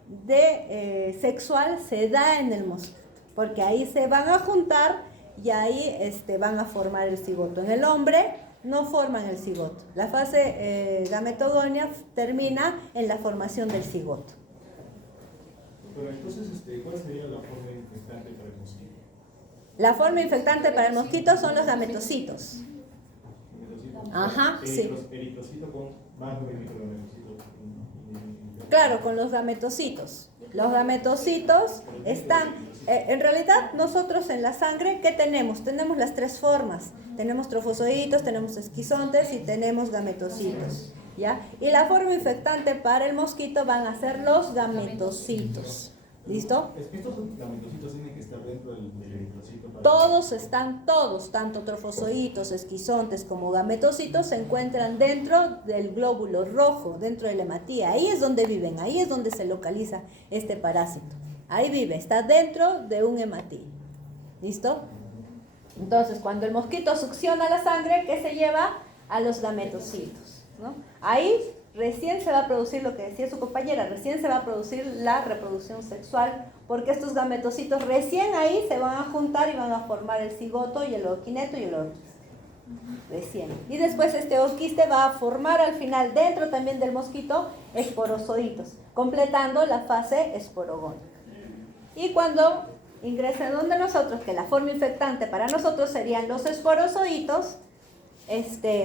sexual se da en el mosquito, porque ahí se van a juntar y ahí van a formar el cigoto. En el hombre no forman el cigoto. La fase gametogonia termina en la formación del cigoto. Pero entonces, ¿cuál sería la forma infectante para el mosquito? La forma infectante para el mosquito son los gametocitos. Ajá, sí. Eritrocito con más de microgametocito. Claro, con los gametocitos. Los gametocitos están, en realidad nosotros en la sangre, ¿qué tenemos? Tenemos las tres formas. Tenemos trofozoitos, tenemos esquizontes y tenemos gametocitos, ¿ya? Y la forma infectante para el mosquito van a ser los gametocitos. ¿Listo? Es que estos gametocitos tienen que estar dentro del eritrocito. Todos, tanto trofozoitos, esquizontes como gametocitos, se encuentran dentro del glóbulo rojo, dentro de la hematía. Ahí es donde viven, ahí es donde se localiza este parásito. Ahí vive, está dentro de un hematí. ¿Listo? Entonces, cuando el mosquito succiona la sangre, ¿qué se lleva? A los gametocitos, ¿no? Ahí recién se va a producir lo que decía su compañera, recién se va a producir la reproducción sexual, porque estos gametocitos recién ahí se van a juntar y van a formar el cigoto y el ooquineto y el ooquiste. Recién. Y después este ooquiste va a formar al final, dentro también del mosquito, esporozoitos, completando la fase esporogónica. Y cuando ingresa donde nosotros, que la forma infectante para nosotros serían los esporozoitos,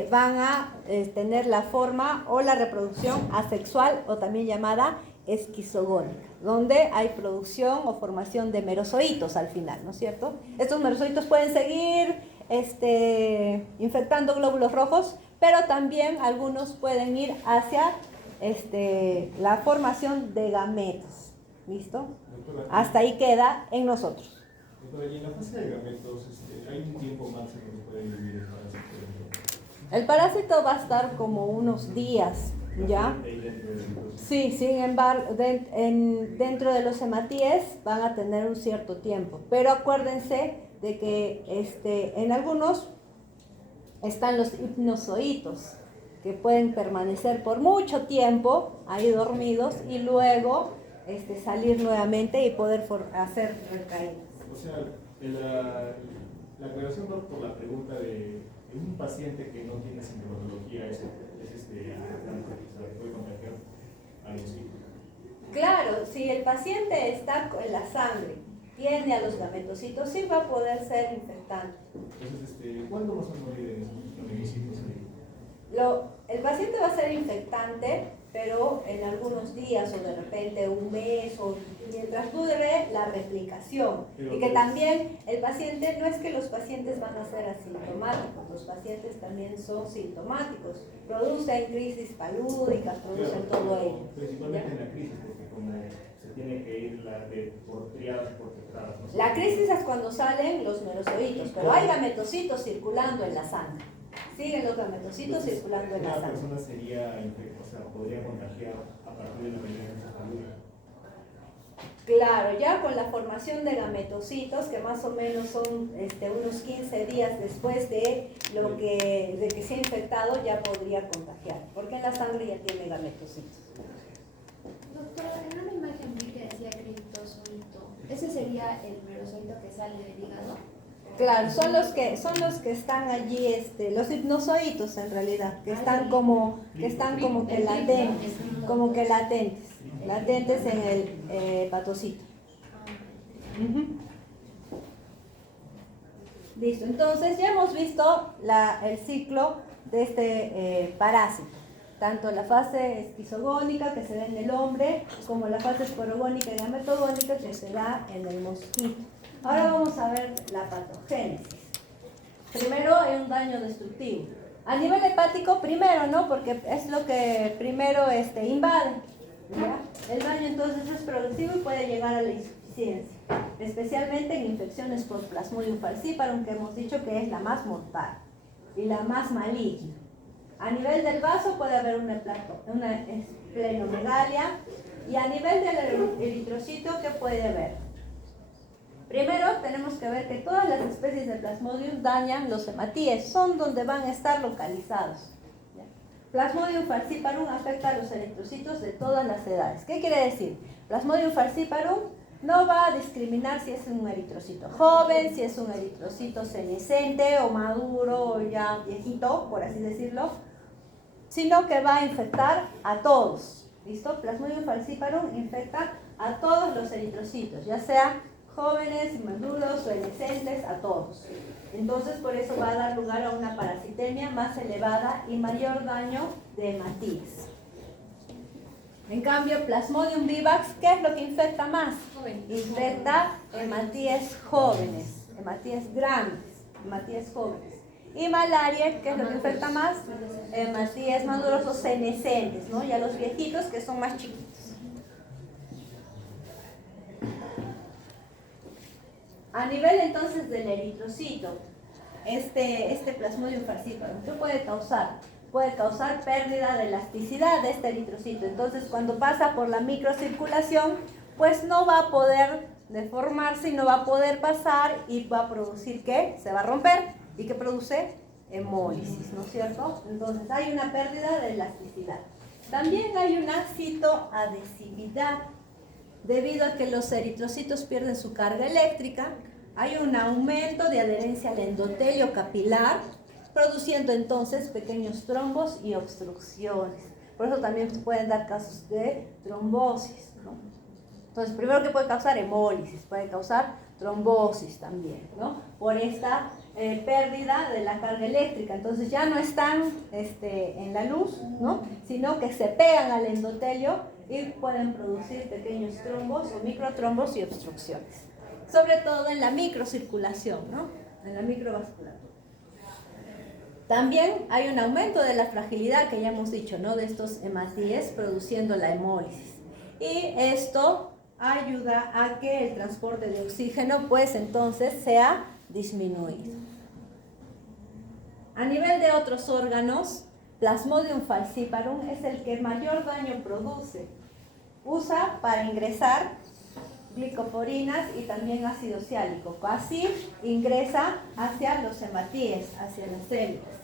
van a tener la forma o la reproducción asexual o también llamada esquizogónica, donde hay producción o formación de merozoitos al final, ¿no es cierto? Estos merozoitos pueden seguir infectando glóbulos rojos, pero también algunos pueden ir hacia la formación de gametos. ¿Listo? Doctora, hasta ahí queda en nosotros. Doctora, y en la fase de gametos, ¿hay un tiempo máximo que puede vivir el parásito dentro? El parásito va a estar como unos días, ¿ya? Sí, sin embargo, dentro de los hematíes van a tener un cierto tiempo, pero acuérdense de que en algunos están los hipnozoitos, que pueden permanecer por mucho tiempo ahí dormidos y luego salir nuevamente y poder hacer recaídas. O sea, la aclaración va por la pregunta de un paciente que no tiene sintomatología, es infectante, o sea, puede contagiar a los hijos. Claro, si el paciente está en la sangre, tiene a los gametocitos, sí va a poder ser infectante. Entonces, ¿cuándo más o menos viven esos gametocitos ahí? El paciente va a ser infectante, pero en algunos días o de repente un mes o mientras dure la replicación. Y que también el paciente, no es que los pacientes van a ser asintomáticos, los pacientes también son sintomáticos, producen crisis palúdicas, producen todo ello. Principalmente en la crisis, porque como se tiene que ir por triadas, por tetradas. ¿No? La crisis es cuando salen los merozoitos, pero hay gametocitos circulando en la sangre. Siguen los gametocitos circulando en la sangre. Una persona podría contagiar a partir de la primera encefalía. Claro, ya con la formación de gametocitos, que más o menos son unos 15 días después de que se ha infectado, ya podría contagiar, porque en la sangre ya tiene gametocitos. Doctora, en una imagen vi que decía criptozoito. ¿Ese sería el merozoito que sale del hígado? Claro, son los que están allí, los hipnozoitos en realidad, que están como que latentes en el hepatocito. Listo, entonces ya hemos visto el ciclo de este parásito, tanto la fase esquizogónica que se da en el hombre, como la fase esporogónica y gametogónica que se da en el mosquito. Ahora vamos a ver la patogénesis. Primero hay un daño destructivo. A nivel hepático, primero, ¿no? Porque es lo que primero invade. ¿Ya? El daño entonces es progresivo y puede llegar a la insuficiencia, especialmente en infecciones por Plasmodium falciparum, que hemos dicho que es la más mortal y la más maligna. A nivel del vaso puede haber una esplenomegalia, y a nivel del eritrocito, ¿qué puede haber? Primero tenemos que ver que todas las especies de Plasmodium dañan los hematíes, son donde van a estar localizados. ¿Ya? Plasmodium falciparum afecta a los eritrocitos de todas las edades. ¿Qué quiere decir? Plasmodium falciparum no va a discriminar si es un eritrocito joven, si es un eritrocito senescente o maduro o ya viejito, por así decirlo, sino que va a infectar a todos. ¿Listo? Plasmodium falciparum infecta a todos los eritrocitos, ya sea jóvenes, inmaduros, adolescentes, a todos. Entonces, por eso va a dar lugar a una parasitemia más elevada y mayor daño de hematíes. En cambio, Plasmodium vivax, ¿qué es lo que infecta más? Infecta hematíes jóvenes, hematíes grandes, hematíes jóvenes. Y malaria, ¿qué es lo que infecta más? Hematíes maduros o senescentes, ¿no? Y a los viejitos que son más chiquitos. A nivel entonces del eritrocito, este Plasmodium falciparum, ¿qué puede causar? Puede causar pérdida de elasticidad de este eritrocito. Entonces, cuando pasa por la microcirculación, pues no va a poder deformarse y no va a poder pasar y va a producir ¿qué? Se va a romper. ¿Y qué produce? Hemólisis, ¿no es cierto? Entonces, hay una pérdida de elasticidad. También hay una citoadhesividad. Debido a que los eritrocitos pierden su carga eléctrica, hay un aumento de adherencia al endotelio capilar, produciendo entonces pequeños trombos y obstrucciones. Por eso también se pueden dar casos de trombosis, ¿no? Entonces, primero que puede causar hemólisis, puede causar trombosis también, ¿no? Por esta pérdida de la carga eléctrica. Entonces ya no están en la luz, ¿no? Sino que se pegan al endotelio y pueden producir pequeños trombos o microtrombos y obstrucciones. Sobre todo en la microcirculación, ¿no? En la microvasculatura. También hay un aumento de la fragilidad que ya hemos dicho, ¿no? De estos hematíes produciendo la hemólisis. Y esto ayuda a que el transporte de oxígeno, pues entonces, sea disminuido. A nivel de otros órganos, Plasmodium falciparum es el que mayor daño produce. Usa para ingresar glicoforinas y también ácido ciálico. Así ingresa hacia los hematíes, hacia las células.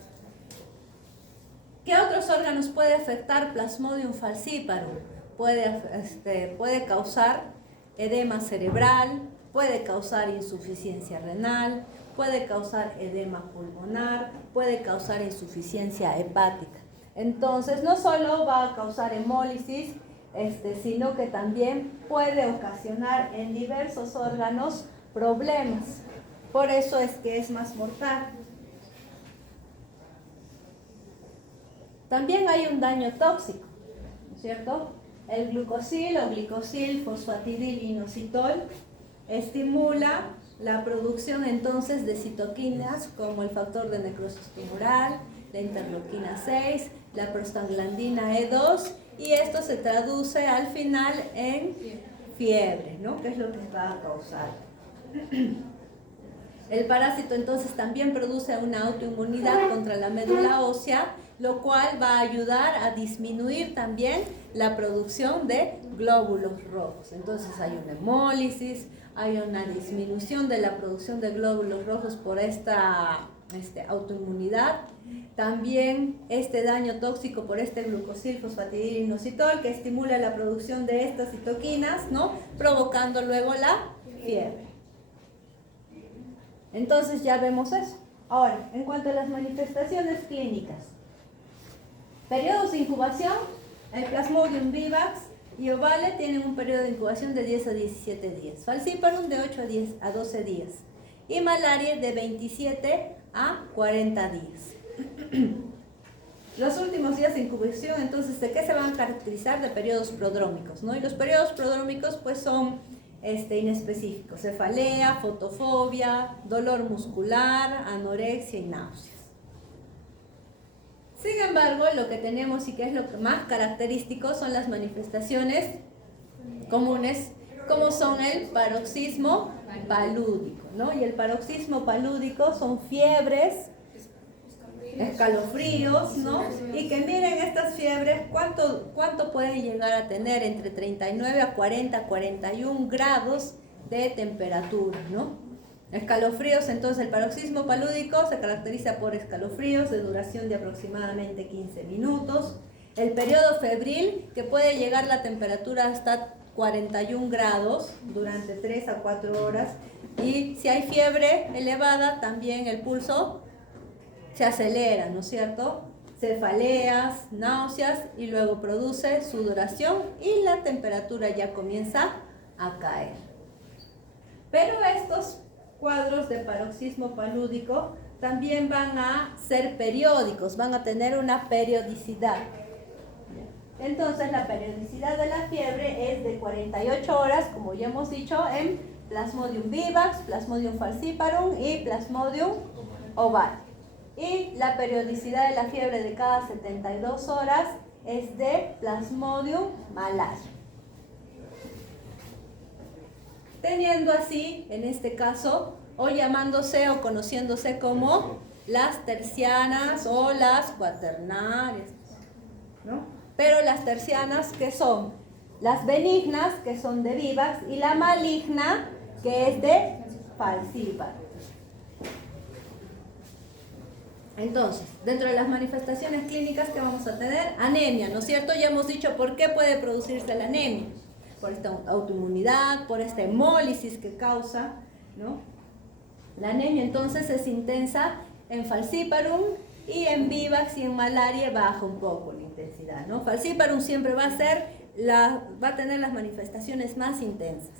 ¿Qué otros órganos puede afectar Plasmodium falciparum? puede causar edema cerebral, puede causar insuficiencia renal, puede causar edema pulmonar, puede causar insuficiencia hepática. Entonces, no solo va a causar hemólisis, sino que también puede ocasionar en diversos órganos problemas. Por eso es que es más mortal. También hay un daño tóxico, ¿no es cierto? El glucosil o glicosil fosfatidilinositol estimula la producción entonces de citoquinas como el factor de necrosis tumoral, la interleuquina 6, la prostaglandina E2, y esto se traduce al final en fiebre, ¿no? Que es lo que va a causar. El parásito entonces también produce una autoinmunidad contra la médula ósea, lo cual va a ayudar a disminuir también la producción de glóbulos rojos. Entonces hay una hemólisis, hay una disminución de la producción de glóbulos rojos por esta autoinmunidad. También este daño tóxico por este glucosil fosfatidilinositol que estimula la producción de estas citoquinas, ¿no? Provocando luego la fiebre. Entonces ya vemos eso. Ahora, en cuanto a las manifestaciones clínicas, periodos de incubación, el Plasmodium vivax y ovale tienen un periodo de incubación de 10 a 17 días, Falciparum de 8 a 12 días y malaria de 27 a 40 días. Los últimos días de incubación, entonces, ¿de qué se van a caracterizar? De periodos prodrómicos, ¿no? Y los periodos prodrómicos pues son inespecíficos: cefalea, fotofobia, dolor muscular, anorexia y náuseas. Sin embargo, lo que tenemos y que es lo que más característico son las manifestaciones comunes, como son el paroxismo palúdico, ¿no? Y el paroxismo palúdico son fiebres, escalofríos, ¿no? Y que miren estas fiebres, ¿cuánto pueden llegar a tener? Entre 39 a 40, 41 grados de temperatura, ¿no? Escalofríos, entonces el paroxismo palúdico se caracteriza por escalofríos de duración de aproximadamente 15 minutos. El periodo febril, que puede llegar la temperatura hasta 41 grados durante 3 a 4 horas. Y si hay fiebre elevada, también el pulso se acelera, ¿no es cierto? Cefaleas, náuseas, y luego produce sudoración y la temperatura ya comienza a caer. Pero estos cuadros de paroxismo palúdico también van a ser periódicos, van a tener una periodicidad. Entonces la periodicidad de la fiebre es de 48 horas, como ya hemos dicho, en Plasmodium vivax, Plasmodium falciparum y Plasmodium ovale. Y la periodicidad de la fiebre de cada 72 horas es de Plasmodium malaria. Teniendo así, en este caso, o llamándose o conociéndose como las tercianas o las cuaternarias, ¿no? Pero las tercianas, ¿qué son? Las benignas, que son de vivax, y la maligna, que es de falciparum. Entonces, dentro de las manifestaciones clínicas que vamos a tener, anemia, ¿no es cierto? Ya hemos dicho por qué puede producirse la anemia. Por esta autoinmunidad, por esta hemólisis que causa, ¿no? La anemia entonces es intensa en falciparum, y en vivax y en malaria baja un poco la intensidad, ¿no? Falciparum siempre va a tener las manifestaciones más intensas.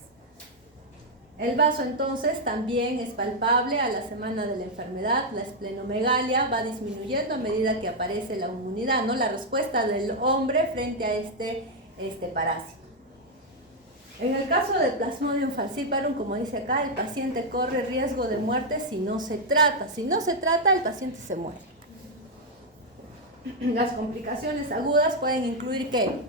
El vaso entonces también es palpable a la semana de la enfermedad. La esplenomegalia va disminuyendo a medida que aparece la inmunidad, ¿no? La respuesta del hombre frente a este parásito. En el caso del Plasmodium falciparum, como dice acá, el paciente corre riesgo de muerte si no se trata. Si no se trata, el paciente se muere. Las complicaciones agudas pueden incluir ¿qué?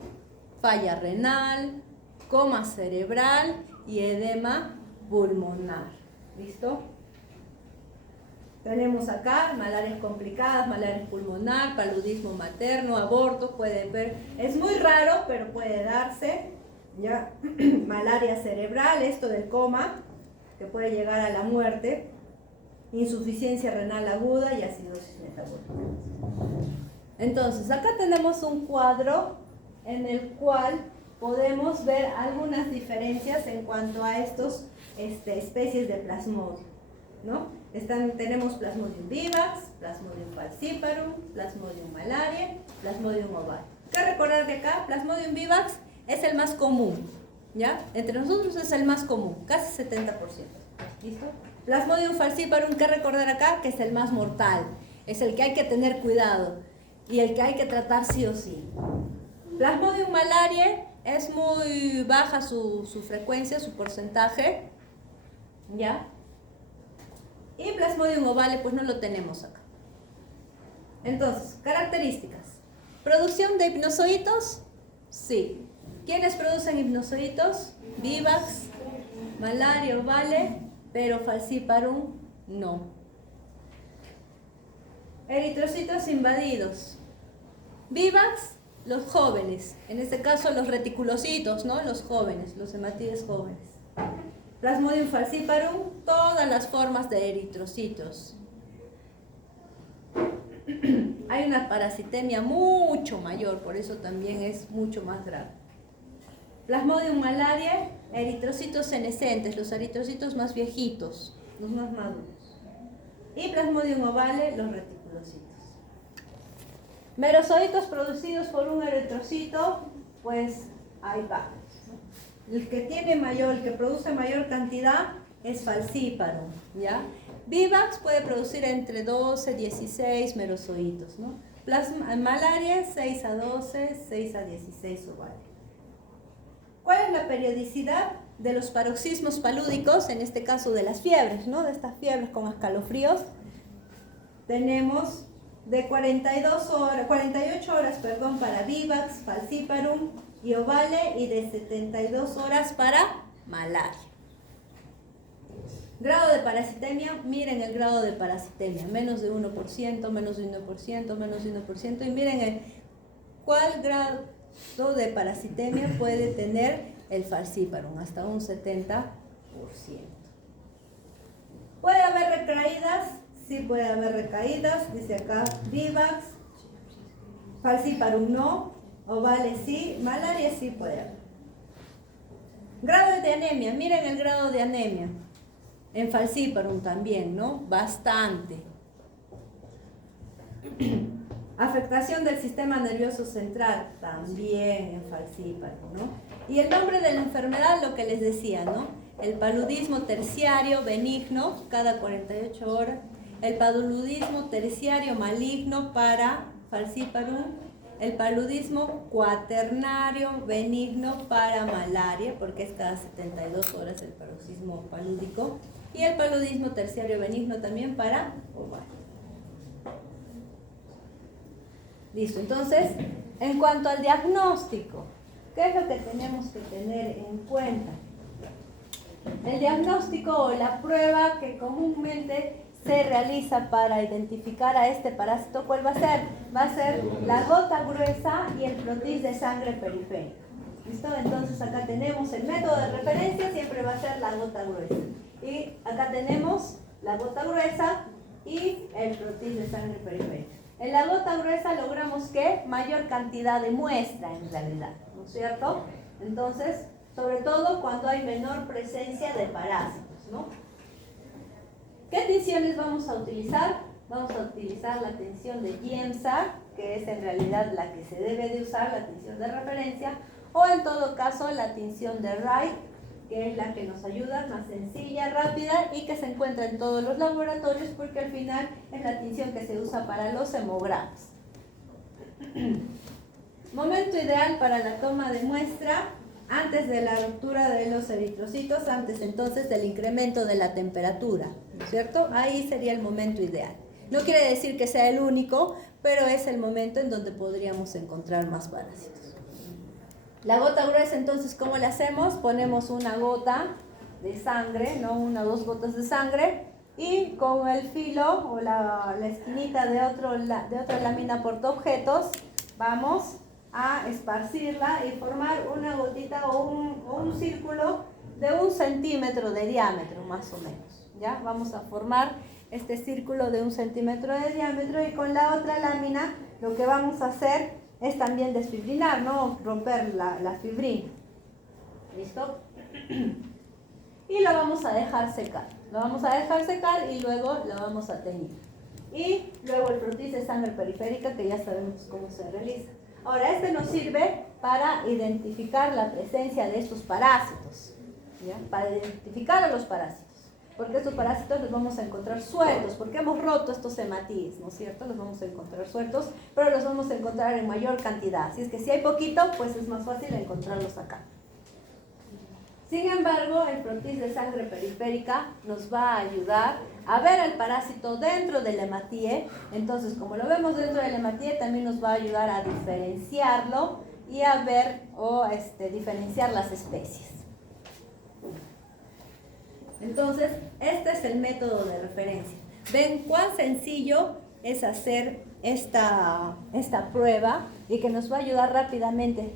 Falla renal, coma cerebral y edema pulmonar. ¿Listo? Tenemos acá malarias complicadas, malaria pulmonar, paludismo materno, aborto, puede ver. Es muy raro, pero puede darse. ¿Ya? Malaria cerebral, esto del coma, que puede llegar a la muerte, insuficiencia renal aguda y acidosis metabólica. Entonces, acá tenemos un cuadro en el cual podemos ver algunas diferencias en cuanto a estos especies de Plasmodium, ¿no? Tenemos Plasmodium vivax, Plasmodium falciparum, Plasmodium malariae, Plasmodium ovale. ¿Qué recordar de acá? Plasmodium vivax es el más común, ¿ya? Entre nosotros es el más común, casi 70%. ¿Listo? Plasmodium falciparum, ¿qué recordar acá? Que es el más mortal, es el que hay que tener cuidado y el que hay que tratar sí o sí. Plasmodium malariae es muy baja su frecuencia, su porcentaje, ¿ya? Y Plasmodium ovale pues no lo tenemos acá. Entonces, características. ¿Producción de hipnozoitos? Sí. ¿Quiénes producen hipnozoitos? Vivax, malaria, ovale, pero falciparum no. Eritrocitos invadidos. Vivax, los jóvenes, en este caso los reticulocitos, ¿no? Los jóvenes, los hematides jóvenes. Plasmodium falciparum, todas las formas de eritrocitos. Hay una parasitemia mucho mayor, por eso también es mucho más grave. Plasmodium malariae, eritrocitos senescentes, los eritrocitos más viejitos, los más maduros. Y Plasmodium ovale, los reticulocitos. Merozoitos producidos por un eritrocito, pues hay varios. El que tiene mayor, el que produce mayor cantidad es falciparum, ¿ya? Vivax puede producir entre 12 y 16 merozoitos, ¿no? Malaria 6 a 12, 6 a 16 ovales. ¿Cuál es la periodicidad de los paroxismos palúdicos? En este caso de las fiebres, ¿no? De estas fiebres con escalofríos. Tenemos de 48 horas para Vivax, falciparum y ovale, y de 72 horas para malaria. Grado de parasitemia, miren el grado de parasitemia, menos de 1%, menos de 1%, menos de 1%, y miren cuál grado de parasitemia puede tener el falciparum, hasta un 70%. ¿Puede haber recaídas? Sí puede haber recaídas, dice acá Vivax, falciparum no, ovale sí, malaria sí puede haber. Grado de anemia, miren el grado de anemia. En falciparum también, ¿no? Bastante. Afectación del sistema nervioso central, también en falciparum, ¿no? Y el nombre de la enfermedad, lo que les decía, ¿no? El paludismo terciario benigno, cada 48 horas. El paludismo terciario maligno para falciparum. El paludismo cuaternario benigno para malaria, porque es cada 72 horas el paroxismo palúdico. Y el paludismo terciario benigno también para ovale. Listo, entonces, en cuanto al diagnóstico, ¿qué es lo que tenemos que tener en cuenta? El diagnóstico o la prueba que comúnmente se realiza para identificar a este parásito, ¿cuál va a ser? Va a ser la gota gruesa y el protis de sangre periférica. ¿Listo? Entonces acá tenemos el método de referencia, siempre va a ser la gota gruesa. Y acá tenemos la gota gruesa y el protis de sangre periférica. En la gota gruesa logramos que mayor cantidad de muestra en realidad, ¿no es cierto? Entonces, sobre todo cuando hay menor presencia de parásitos, ¿no? ¿Qué tinciones vamos a utilizar? Vamos a utilizar la tinción de Giemsa, que es en realidad la que se debe de usar, la tinción de referencia, o en todo caso la tinción de Wright, que es la que nos ayuda, más sencilla, rápida y que se encuentra en todos los laboratorios porque al final es la tinción que se usa para los hemogramas. Momento ideal para la toma de muestra antes de la ruptura de los eritrocitos, antes entonces del incremento de la temperatura, ¿no es cierto? Ahí sería el momento ideal. No quiere decir que sea el único, pero es el momento en donde podríamos encontrar más parásitos. La gota gruesa, entonces, ¿cómo la hacemos? Ponemos una gota de sangre, ¿no? 1 o 2 gotas de sangre, y con el filo o la esquinita de otra lámina portaobjetos vamos a esparcirla y formar una gotita o un círculo de 1 centímetro de diámetro, más o menos. ¿Ya? Vamos a formar este círculo de 1 centímetro de diámetro y con la otra lámina lo que vamos a hacer es también desfibrilar, ¿no? Romper la fibrina. ¿Listo? Y lo vamos a dejar secar. Lo vamos a dejar secar y luego lo vamos a teñir. Y luego el frotis de sangre periférica, que ya sabemos cómo se realiza. Ahora, este nos sirve para identificar la presencia de estos parásitos, ¿ya? Para identificar a los parásitos. Porque estos parásitos los vamos a encontrar sueltos, porque hemos roto estos hematíes, ¿no es cierto? Los vamos a encontrar sueltos, pero los vamos a encontrar en mayor cantidad. Si es que si hay poquito, pues es más fácil encontrarlos acá. Sin embargo, el frotis de sangre periférica nos va a ayudar a ver el parásito dentro del hematíe. Entonces, como lo vemos dentro del hematíe, también nos va a ayudar a diferenciarlo y a ver o diferenciar las especies. Entonces, este es el método de referencia. ¿Ven cuán sencillo es hacer esta prueba y que nos va a ayudar rápidamente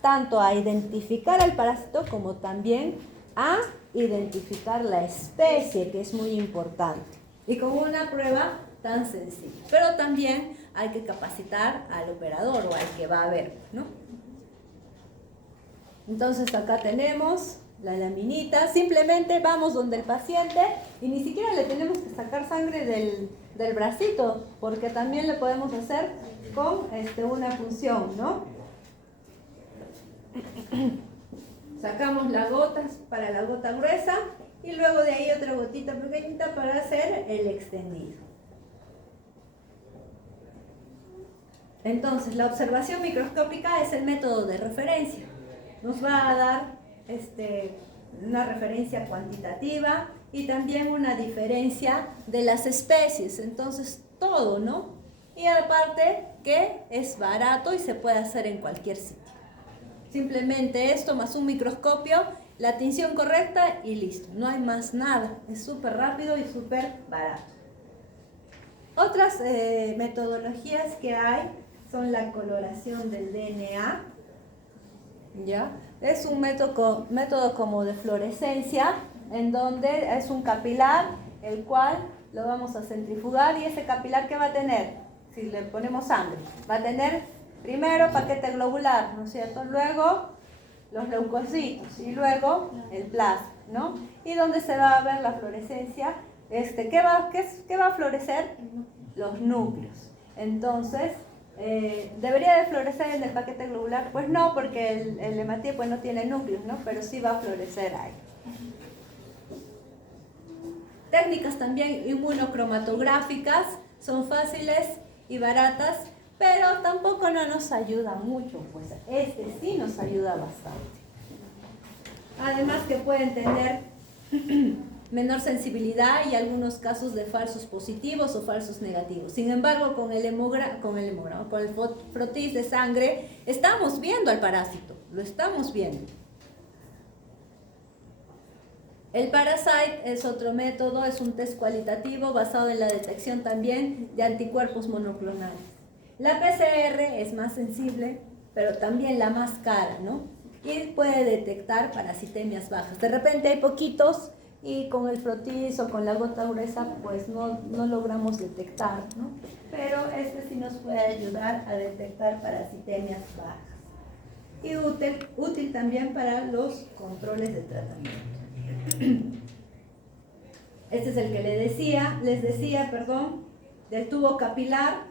tanto a identificar al parásito como también a identificar la especie, que es muy importante? Y con una prueba tan sencilla. Pero también hay que capacitar al operador o al que va a ver, ¿no? Entonces acá tenemos la laminita, simplemente vamos donde el paciente y ni siquiera le tenemos que sacar sangre del bracito, porque también le podemos hacer con una punción, ¿no? Sacamos las gotas para la gota gruesa y luego de ahí otra gotita pequeñita para hacer el extendido. Entonces, la observación microscópica es el método de referencia. Nos va a dar una referencia cuantitativa y también una diferencia de las especies. Entonces, todo, ¿no? Y aparte que es barato y se puede hacer en cualquier sitio. Simplemente esto más un microscopio, la tinción correcta y listo. No hay más nada. Es súper rápido y súper barato. Otras metodologías que hay son la coloración del DNA. ¿Ya? Es un método como de fluorescencia, en donde es un capilar, el cual lo vamos a centrifugar, y ese capilar, ¿qué va a tener? Si le ponemos sangre, va a tener primero paquete globular, ¿no es cierto? Luego los leucocitos y luego el plasma, ¿no? Y donde se va a ver la fluorescencia, ¿qué va a florecer? Los núcleos. Entonces, ¿debería de florecer en el paquete globular? Pues no, porque el hematíe pues no tiene núcleos, ¿no? Pero sí va a florecer ahí. Técnicas también inmunocromatográficas son fáciles y baratas, pero tampoco no nos ayuda mucho, pues sí nos ayuda bastante. Además que pueden tener menor sensibilidad y algunos casos de falsos positivos o falsos negativos. Sin embargo, con el frotis de sangre, estamos viendo al parásito, lo estamos viendo. El Parasite es otro método, es un test cualitativo basado en la detección también de anticuerpos monoclonales. La PCR es más sensible, pero también la más cara, ¿no? Y puede detectar parasitemias bajas. De repente hay poquitos y con el frotis o con la gota gruesa pues no logramos detectar, ¿no? Pero sí nos puede ayudar a detectar parasitemias bajas. Y útil también para los controles de tratamiento. Este es el que les decía, del tubo capilar,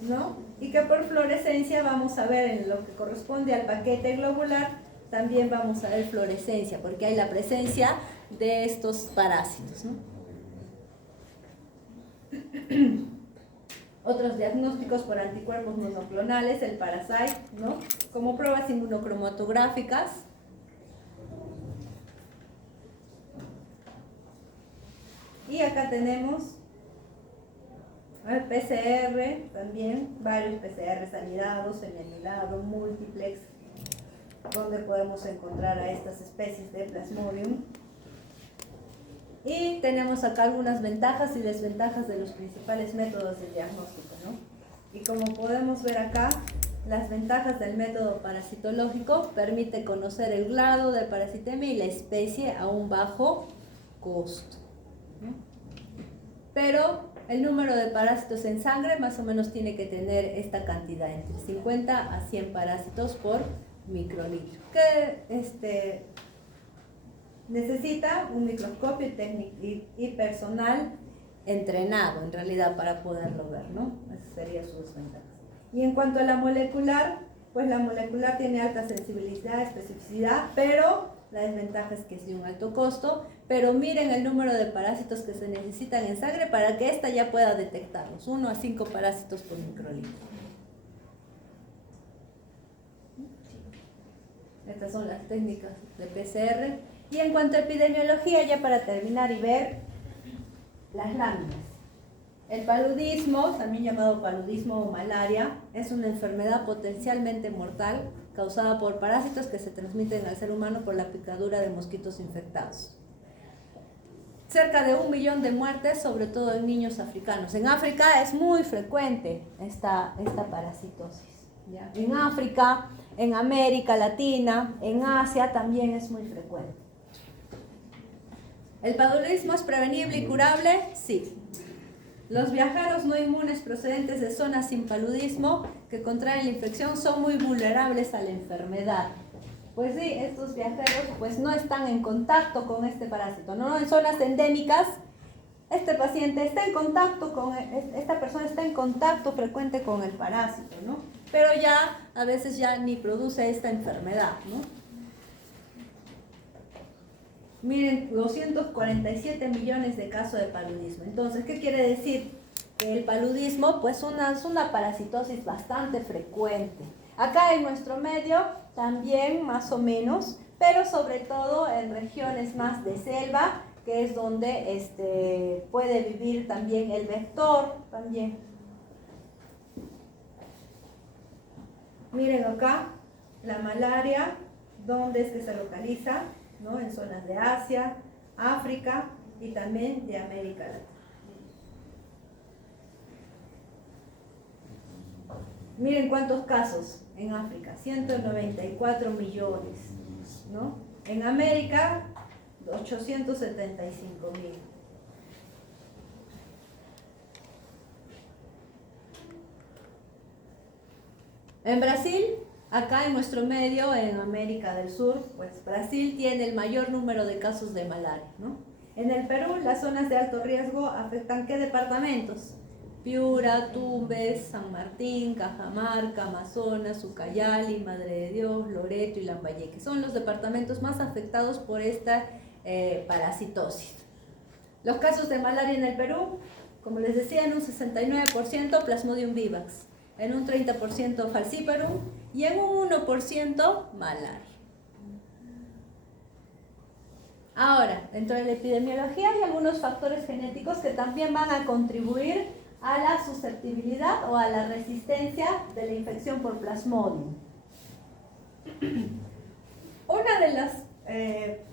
¿no? Y que por fluorescencia vamos a ver en lo que corresponde al paquete globular, también vamos a ver fluorescencia, porque hay la presencia de estos parásitos, ¿no? Otros diagnósticos por anticuerpos monoclonales, el Parasite, ¿no? Como pruebas inmunocromatográficas. Y acá tenemos el PCR, también varios PCRs, anidados, semianidados, multiplex, donde podemos encontrar a estas especies de Plasmodium. Y tenemos acá algunas ventajas y desventajas de los principales métodos de diagnóstico, ¿no? Y como podemos ver acá, las ventajas del método parasitológico permite conocer el grado de parasitemia y la especie a un bajo costo, ¿no? Pero el número de parásitos en sangre más o menos tiene que tener esta cantidad, entre 50 a 100 parásitos por microlitro, que necesita un microscopio y personal entrenado en realidad para poderlo ver, ¿no? Esa sería su desventaja. Y en cuanto a la molecular, pues la molecular tiene alta sensibilidad, especificidad, pero la desventaja es que es de un alto costo. Pero miren el número de parásitos que se necesitan en sangre para que ésta ya pueda detectarlos, 1 a 5 parásitos por microlitro. Estas son las técnicas de PCR. Y en cuanto a epidemiología, ya para terminar y ver las láminas. El paludismo, también llamado paludismo o malaria, es una enfermedad potencialmente mortal causada por parásitos que se transmiten al ser humano por la picadura de mosquitos infectados. Cerca de 1 millón de muertes, sobre todo en niños africanos. En África es muy frecuente esta parasitosis, ¿ya? En África, en América Latina, en Asia también es muy frecuente. ¿El paludismo es prevenible y curable? Sí. Los viajeros no inmunes procedentes de zonas sin paludismo que contraen la infección son muy vulnerables a la enfermedad. Pues sí, estos viajeros pues no están en contacto con este parásito, ¿no? En zonas endémicas, este paciente está en contacto con, esta persona está en contacto frecuente con el parásito, ¿no? Pero ya, a veces ya ni produce esta enfermedad, ¿no? Miren, 247 millones de casos de paludismo. Entonces, ¿qué quiere decir? Que el paludismo, pues es una parasitosis bastante frecuente. Acá en nuestro medio también más o menos, pero sobre todo en regiones más de selva, que es donde puede vivir también el vector también. Miren acá, la malaria, ¿dónde es que se localiza? ¿No? En zonas de Asia, África y también de América Latina. Miren cuántos casos en África, 194 millones, ¿no? En América, 875.000. En Brasil, acá en nuestro medio, en América del Sur, pues Brasil tiene el mayor número de casos de malaria, ¿no? En el Perú, las zonas de alto riesgo afectan ¿qué departamentos? Piura, Tumbes, San Martín, Cajamarca, Amazonas, Ucayali, Madre de Dios, Loreto y Lambayeque. Son los departamentos más afectados por esta parasitosis. Los casos de malaria en el Perú, como les decía, en un 69% Plasmodium vivax, en un 30% falciparum y en un 1% malaria. Ahora, dentro de la epidemiología hay algunos factores genéticos que también van a contribuir a la susceptibilidad o a la resistencia de la infección por Plasmodium. Una de las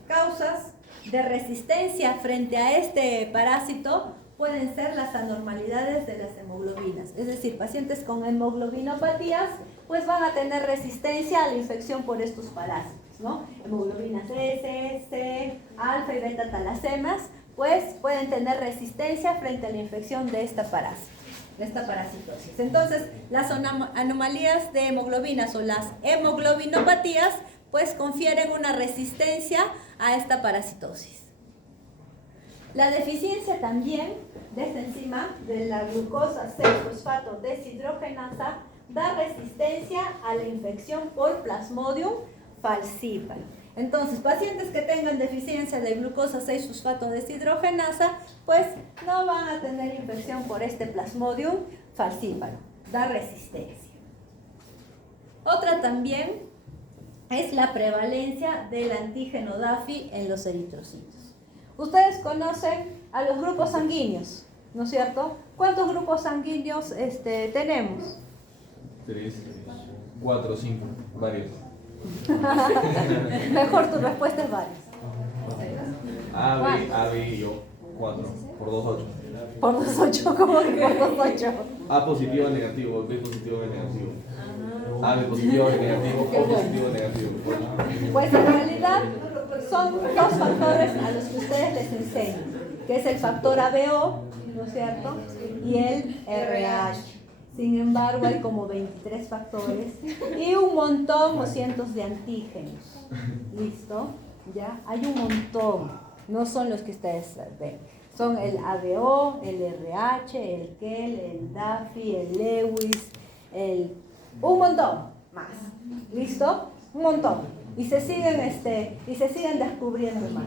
causas de resistencia frente a este parásito pueden ser las anormalidades de las hemoglobinas, es decir, pacientes con hemoglobinopatías pues van a tener resistencia a la infección por estos parásitos, ¿no? Hemoglobinas S, C, alfa y beta talasemas, pues pueden tener resistencia frente a la infección de esta parasitosis. Entonces, las anomalías de hemoglobinas o las hemoglobinopatías, pues confieren una resistencia a esta parasitosis. La deficiencia también de esta enzima de la glucosa 6-fosfato deshidrogenasa da resistencia a la infección por Plasmodium falciparum. Entonces, pacientes que tengan deficiencia de glucosa 6-fosfato deshidrogenasa, pues no van a tener infección por este Plasmodium falciparum, da resistencia. Otra también es la prevalencia del antígeno DAFI en los eritrocitos. Ustedes conocen a los grupos sanguíneos, ¿no es cierto? ¿Cuántos grupos sanguíneos tenemos? 3, 4, 5, varios. Mejor tu respuesta es varios. A, B y yo. 4. Por 2, 8. Por 2, 8, ¿cómo que por 2, 8? A positivo, negativo. B positivo, negativo. A, B positivo, negativo. O positivo, negativo. Pues en realidad son dos factores a los que ustedes les enseñan, que es el factor ABO, ¿no es cierto? y el RH. Sin embargo, hay como 23 factores y un montón o cientos de antígenos. ¿Listo? ¿Ya? Hay un montón. No son los que ustedes ven. Son el ABO, el RH, el KEL, el DAFI, el Lewis, un montón más. ¿Listo? Un montón. Y se siguen descubriendo más.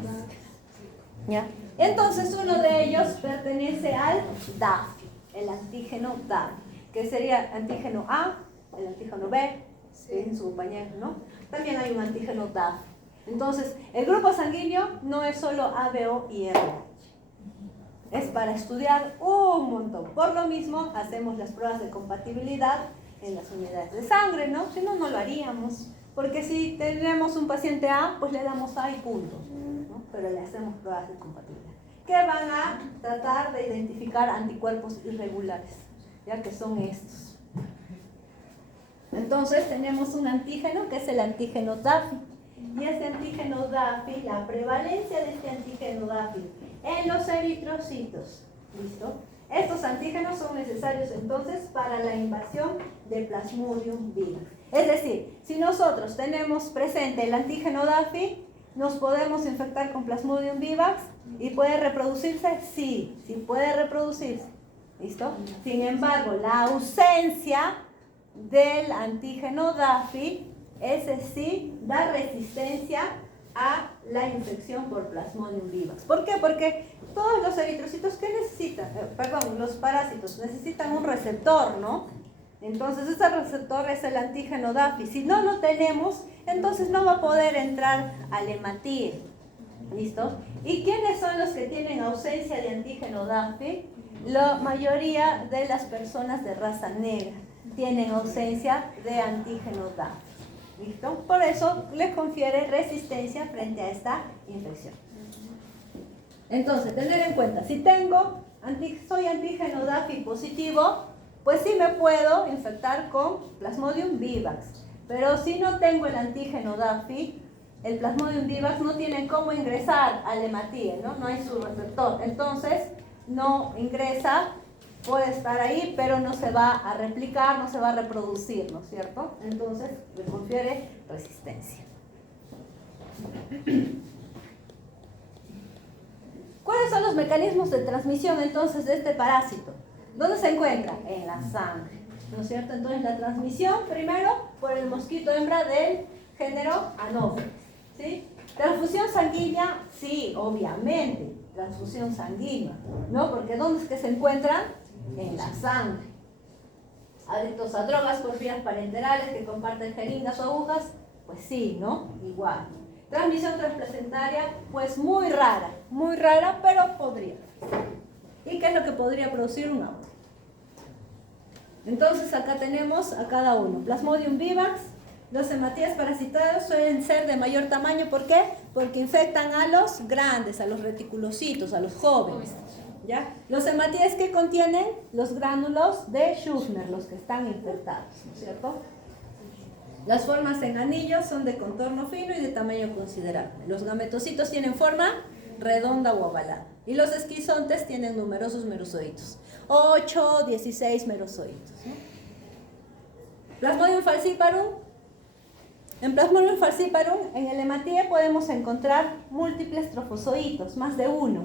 ¿Ya? Entonces uno de ellos pertenece al DAFI, el antígeno DAFI, que sería antígeno A, el antígeno B, que es su compañero, ¿no? También hay un antígeno DAFI. Entonces, el grupo sanguíneo no es solo ABO y RH. Es para estudiar un montón. Por lo mismo, hacemos las pruebas de compatibilidad en las unidades de sangre, ¿no? Si no, no lo haríamos. Porque si tenemos un paciente A, pues le damos A y punto, ¿no? Pero le hacemos pruebas de compatibilidad, que van a tratar de identificar anticuerpos irregulares, ya que son estos. Entonces, tenemos un antígeno que es el antígeno DAFI. Y este antígeno DAFI, la prevalencia de este antígeno DAFI en los eritrocitos, ¿listo? Estos antígenos son necesarios entonces para la invasión de Plasmodium vivax. Es decir, si nosotros tenemos presente el antígeno DAFI, ¿nos podemos infectar con Plasmodium vivax? ¿Y puede reproducirse? Sí, sí puede reproducirse, ¿listo? Sin embargo, la ausencia del antígeno DAFI, ese sí da resistencia a la infección por Plasmodium vivax. ¿Por qué? Porque todos los eritrocitos, ¿qué necesitan? Los parásitos necesitan un receptor, ¿no? Entonces ese receptor es el antígeno DAFI. Si no lo tenemos, entonces no va a poder entrar al hematíe. ¿Listo? ¿Y quiénes son los que tienen ausencia de antígeno DAFI? La mayoría de las personas de raza negra tienen ausencia de antígeno DAFI. ¿Listo? Por eso les confiere resistencia frente a esta infección. Entonces, tener en cuenta, si soy antígeno DAFI positivo, pues sí me puedo infectar con Plasmodium vivax. Pero si no tengo el antígeno DAFI, el Plasmodium vivax no tiene cómo ingresar al hematíe, ¿no? No hay su receptor. Entonces, no ingresa, puede estar ahí, pero no se va a replicar, no se va a reproducir, ¿no es cierto? Entonces, le confiere resistencia. ¿Cuáles son los mecanismos de transmisión entonces de este parásito? ¿Dónde se encuentra? En la sangre, ¿no es cierto? Entonces, la transmisión primero por el mosquito hembra del género Anopheles, ¿sí? ¿Transfusión sanguínea? Sí, obviamente, transfusión sanguínea, ¿no? Porque ¿dónde es que se encuentran? En la sangre. Adictos a drogas por vías parenterales que comparten jeringas o agujas, pues sí, ¿no? Igual. Transmisión transplacentaria, pues muy rara, pero podría. ¿Y qué es lo que podría producir un aborto? Entonces acá tenemos a cada uno. Plasmodium vivax. Los hematíes parasitados suelen ser de mayor tamaño, ¿por qué? Porque infectan a los grandes, a los reticulocitos, a los jóvenes. ¿Ya? Los hematíes que contienen los gránulos de Schussner, los que están infectados, ¿no es cierto? Las formas en anillos son de contorno fino y de tamaño considerable. Los gametocitos tienen forma redonda o ovalada. Y los esquizontes tienen numerosos merozoitos. 8, 16 merozoitos, ¿no? Plasmodium falciparum. En Plasmodium falciparum, en el hematíe podemos encontrar múltiples trofozoitos, más de uno.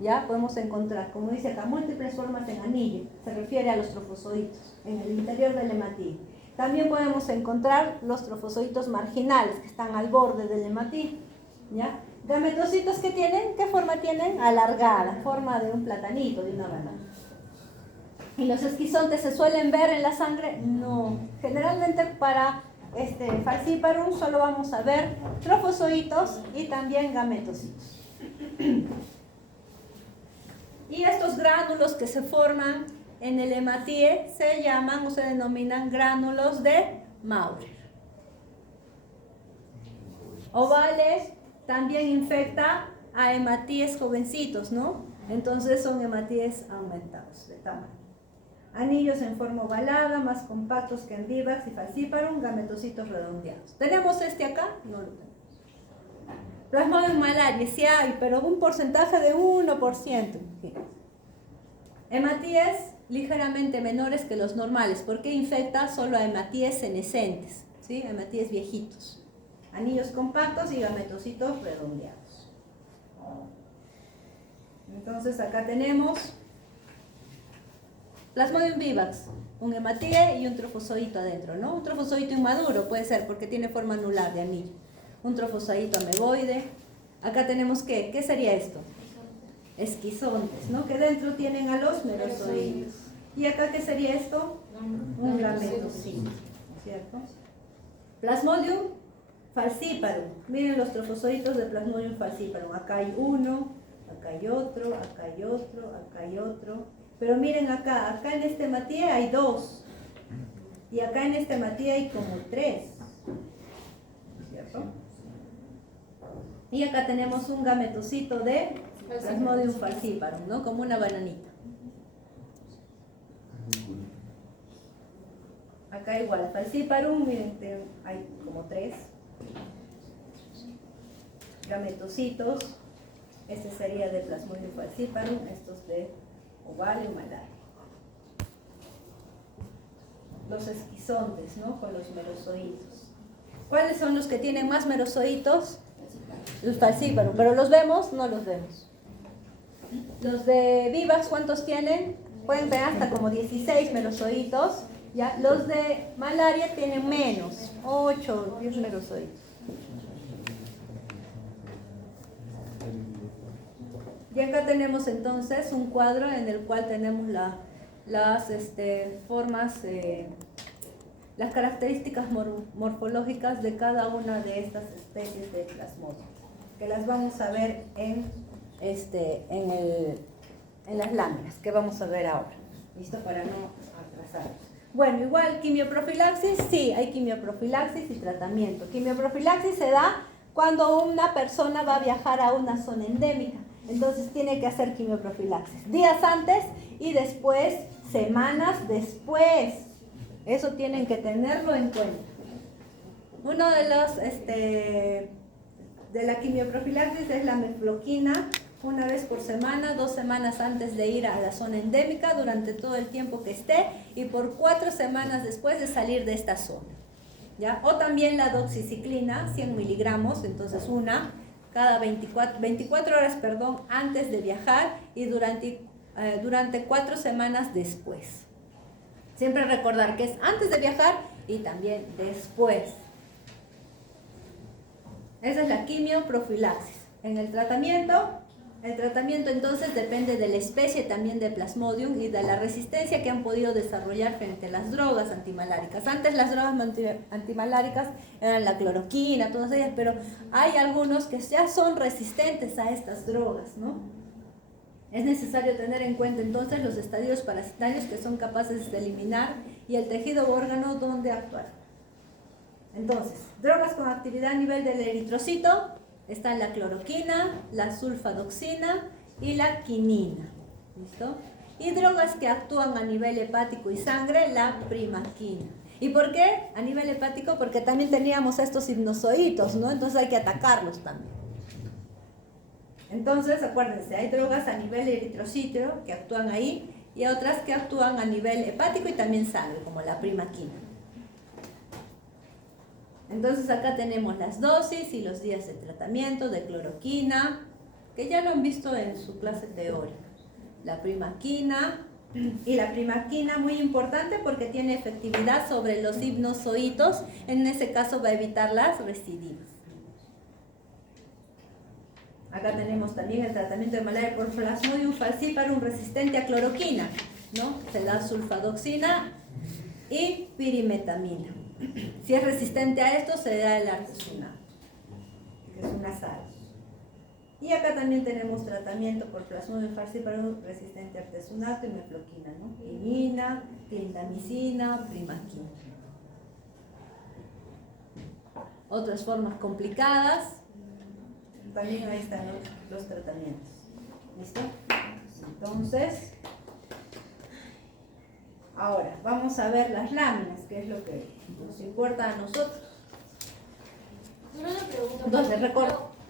Ya podemos encontrar, como dice acá, múltiples formas en anillo. Se refiere a los trofozoitos en el interior del hematíe. También podemos encontrar los trofozoitos marginales que están al borde del hematíe. ¿Ya? Gametocitos que tienen, ¿qué forma tienen? Alargada, forma de un platanito, de una banana. ¿Y los esquizontes se suelen ver en la sangre? No. Generalmente para falciparum solo vamos a ver trofozoitos y también gametocitos. Y estos gránulos que se forman en el hematíe se llaman o se denominan gránulos de Maurer. Ovales también infecta a hematíes jovencitos, ¿no? Entonces son hematíes aumentados de tamaño. Anillos en forma ovalada, más compactos que en vivax y falciparum, gametocitos redondeados. ¿Tenemos este acá? No lo tenemos. Plasmodium malariae, sí hay, pero un porcentaje de 1%. Hematíes ligeramente menores que los normales, porque infecta solo a hematíes senescentes, ¿sí? Hematíes viejitos. Anillos compactos y gametocitos redondeados. Entonces acá tenemos Plasmodium vivax, un hematíe y un trofozoito adentro, ¿no? Un trofozoito inmaduro puede ser porque tiene forma anular de anillo. Un trofozoito ameboide. Acá tenemos ¿qué sería esto? Esquizontes, ¿no? Que dentro tienen a los merozoides. ¿Y acá qué sería esto? Un gametocito, ¿cierto? Plasmodium falciparum. Miren los trofozoitos de Plasmodium falciparum. Acá hay uno, acá hay otro, acá hay otro, acá hay otro. Pero miren acá en este hematíe hay 2. Y acá en este hematíe hay como 3. ¿Cierto? Y acá tenemos un gametocito de Plasmodium falciparum, ¿no? Como una bananita. Acá igual, falciparum, miren, hay como 3 gametocitos. Este sería de Plasmodium falciparum, estos de Ovalium malaria. Los esquizontes, ¿no? Con los merozoitos. ¿Cuáles son los que tienen más merozoitos? Los falciparum, pero ¿los vemos? No los vemos. Los de vivax, ¿cuántos tienen? Pueden ver hasta como 16 merozoitos. ¿Ya? Los de malaria tienen menos, 8, 10 merozoitos. Y acá tenemos entonces un cuadro en el cual tenemos las formas, las características morfológicas de cada una de estas especies de Plasmodium, que las vamos a ver en las láminas, que vamos a ver ahora. ¿Listo? Para no atrasarnos. Bueno, igual quimioprofilaxis, sí, hay quimioprofilaxis y tratamiento. Quimioprofilaxis se da cuando una persona va a viajar a una zona endémica. Entonces tiene que hacer quimioprofilaxis días antes y después, semanas después. Eso tienen que tenerlo en cuenta. Uno de los de la quimioprofilaxis es la mefloquina, una vez por semana, 2 semanas antes de ir a la zona endémica, durante todo el tiempo que esté, y por 4 semanas después de salir de esta zona. ¿Ya? O también la doxiciclina, 100 miligramos, entonces una cada 24 horas antes de viajar y durante 4 semanas después. Siempre recordar que es antes de viajar y también después. Esa es la quimioprofilaxis. En el tratamiento entonces depende de la especie también de Plasmodium y de la resistencia que han podido desarrollar frente a las drogas antimaláricas. Antes las drogas antimaláricas eran la cloroquina, todas ellas, pero hay algunos que ya son resistentes a estas drogas, ¿no? Es necesario tener en cuenta entonces los estadios parasitarios que son capaces de eliminar y el tejido o órgano donde actuar. Entonces, drogas con actividad a nivel del eritrocito. Están la cloroquina, la sulfadoxina y la quinina. ¿Listo? Y drogas que actúan a nivel hepático y sangre, la primaquina. ¿Y por qué? A nivel hepático, porque también teníamos estos hipnozoitos, ¿no? Entonces hay que atacarlos también. Entonces, acuérdense, hay drogas a nivel eritrocito que actúan ahí y otras que actúan a nivel hepático y también sangre, como la primaquina. Entonces acá tenemos las dosis y los días de tratamiento de cloroquina, que ya lo han visto en su clase teórica. La primaquina, y la primaquina muy importante porque tiene efectividad sobre los hipnozoitos, en ese caso va a evitar las recidivas. Acá tenemos también el tratamiento de malaria por Plasmodium falciparum resistente a cloroquina, ¿no? Se da sulfadoxina y pirimetamina. Si es resistente a esto, se da el artesunato, que es una sal. Y acá también tenemos tratamiento por Plasmodium falciparum resistente a artesunato y mefloquina, ¿no? Quinina, clindamicina, primaquina. Otras formas complicadas, también ahí están los tratamientos. ¿Listo? Entonces, ahora vamos a ver las láminas, que es lo que nos importa a nosotros. Una pregunta. Entonces,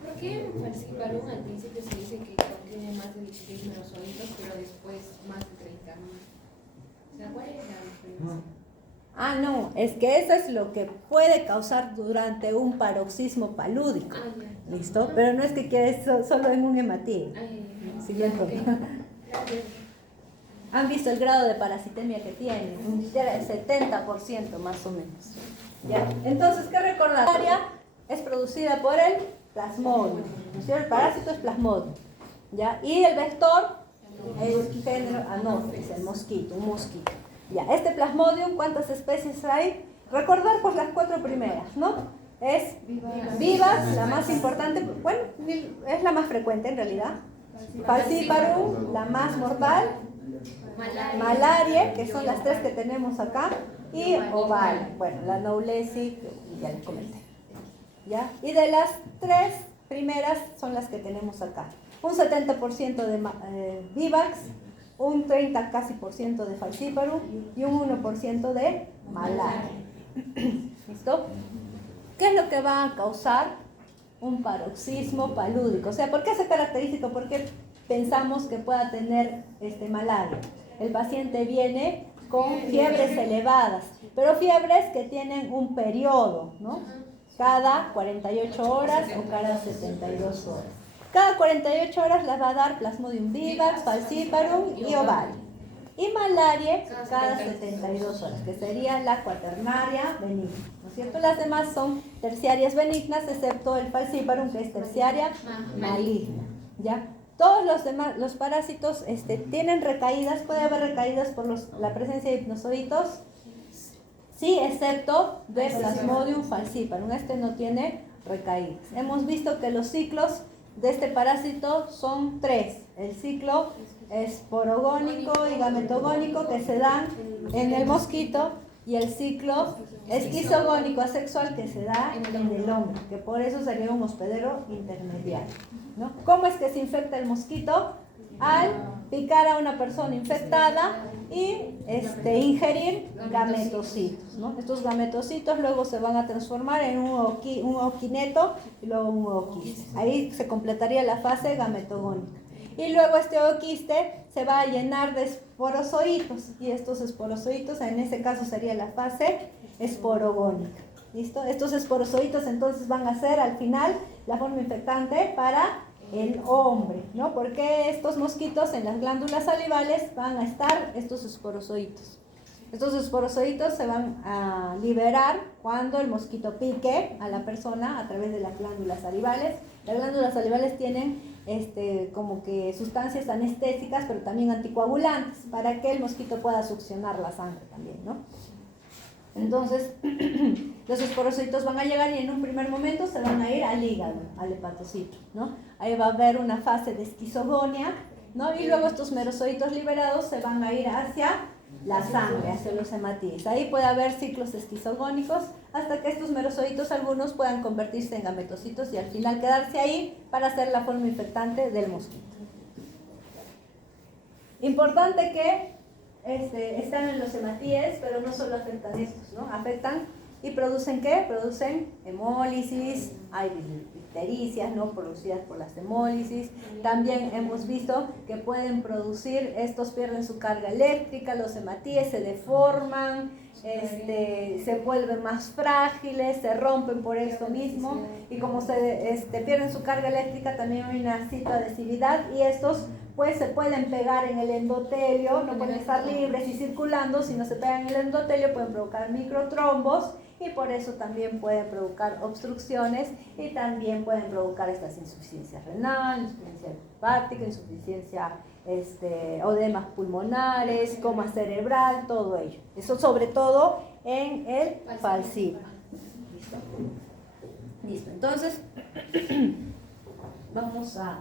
¿Por qué en Falciparum al principio se dice que contiene más de 16 merosolitos, pero después más de 30 más? O sea, ¿cuál es la diferencia? Ah, no, es que eso es lo que puede causar durante un paroxismo palúdico. Ah, ya. ¿Listo? Pero no es que quede solo en un hematío. Siguiente. Ok. Gracias. ¿Han visto el grado de parasitemia que tiene? Un 70% más o menos. ¿Ya? Entonces, ¿qué recordar? La malaria es producida por el plasmodium, ¿no es cierto? El parásito es plasmodium, ¿ya? Y el vector es género Anopheles, el mosquito, un mosquito. Ya, este plasmodium, ¿cuántas especies hay? Recordar pues las 4 primeras, ¿no? Es Vivax, la más importante, bueno, es la más frecuente en realidad. Falciparum, la más mortal. Malaria, que son las 3 que tenemos acá. Y oval, bueno, la Knowlesi, ya les comenté. ¿Ya? Y de las 3 primeras son las que tenemos acá. Un 70% de Vivax, un 30 casi por ciento de Falciparum y un 1% de malaria. ¿Listo? ¿Qué es lo que va a causar un paroxismo palúdico? O sea, ¿por qué es característico? ¿Por qué pensamos que pueda tener malaria? El paciente viene con fiebres elevadas, pero fiebres que tienen un periodo, ¿no? Cada 48 horas o cada 72 horas. Cada 48 horas les va a dar Plasmodium vivax, Falciparum y oval. Y malaria cada 72 horas, que sería la cuaternaria benigna, ¿no es cierto? Las demás son terciarias benignas, excepto el Falciparum, que es terciaria maligna, ¿ya? Todos los demás, los parásitos tienen recaídas, puede haber recaídas por la presencia de hipnozoitos, sí, excepto de Plasmodium falciparum, no tiene recaídas. Hemos visto que los ciclos de este parásito son 3, el ciclo esporogónico y gametogónico que se dan en el mosquito y el ciclo esquizogónico asexual que se da en el hombre, que por eso sería un hospedero intermediario, ¿no? ¿Cómo es que se infecta el mosquito? Al picar a una persona infectada y ingerir gametocitos, ¿no? Estos gametocitos luego se van a transformar en un oquineto y luego un ooquiste. Ahí se completaría la fase gametogónica. Y luego este ooquiste se va a llenar de esporozoitos y estos esporozoitos, en ese caso sería la fase esporogónica. ¿Listo? Estos esporozoitos entonces van a ser al final la forma infectante para el hombre, ¿no? Porque estos mosquitos en las glándulas salivales van a estar estos esporozoitos. Estos esporozoitos se van a liberar cuando el mosquito pique a la persona a través de las glándulas salivales. Las glándulas salivales tienen como que sustancias anestésicas, pero también anticoagulantes, para que el mosquito pueda succionar la sangre también, ¿no? Entonces, los esporocitos van a llegar y en un primer momento se van a ir al hígado, al hepatocito, ¿no? Ahí va a haber una fase de esquizogonia, ¿no? Y luego estos merozoitos liberados se van a ir hacia la sangre, hacia los hematíes. Ahí puede haber ciclos esquizogónicos hasta que estos merozoitos algunos puedan convertirse en gametocitos y al final quedarse ahí para ser la forma infectante del mosquito. Importante que están en los hematíes, pero no solo afectan estos, ¿no? Afectan y producen ¿qué? Producen hemólisis, hay ictericias, ¿no? Producidas por las hemólisis. También hemos visto que pueden producir, estos pierden su carga eléctrica, los hematíes se deforman, se vuelven más frágiles, se rompen por esto mismo, y como se pierden su carga eléctrica también hay una citoadhesividad y estos pues se pueden pegar en el endotelio, no pueden estar libres y circulando, si no se pegan en el endotelio pueden provocar microtrombos y por eso también pueden provocar obstrucciones y también pueden provocar estas insuficiencias renal, insuficiencia hepática, insuficiencia, odemas pulmonares, coma cerebral, todo ello. Eso sobre todo en el falciparum. ¿Listo? Listo. Entonces, vamos a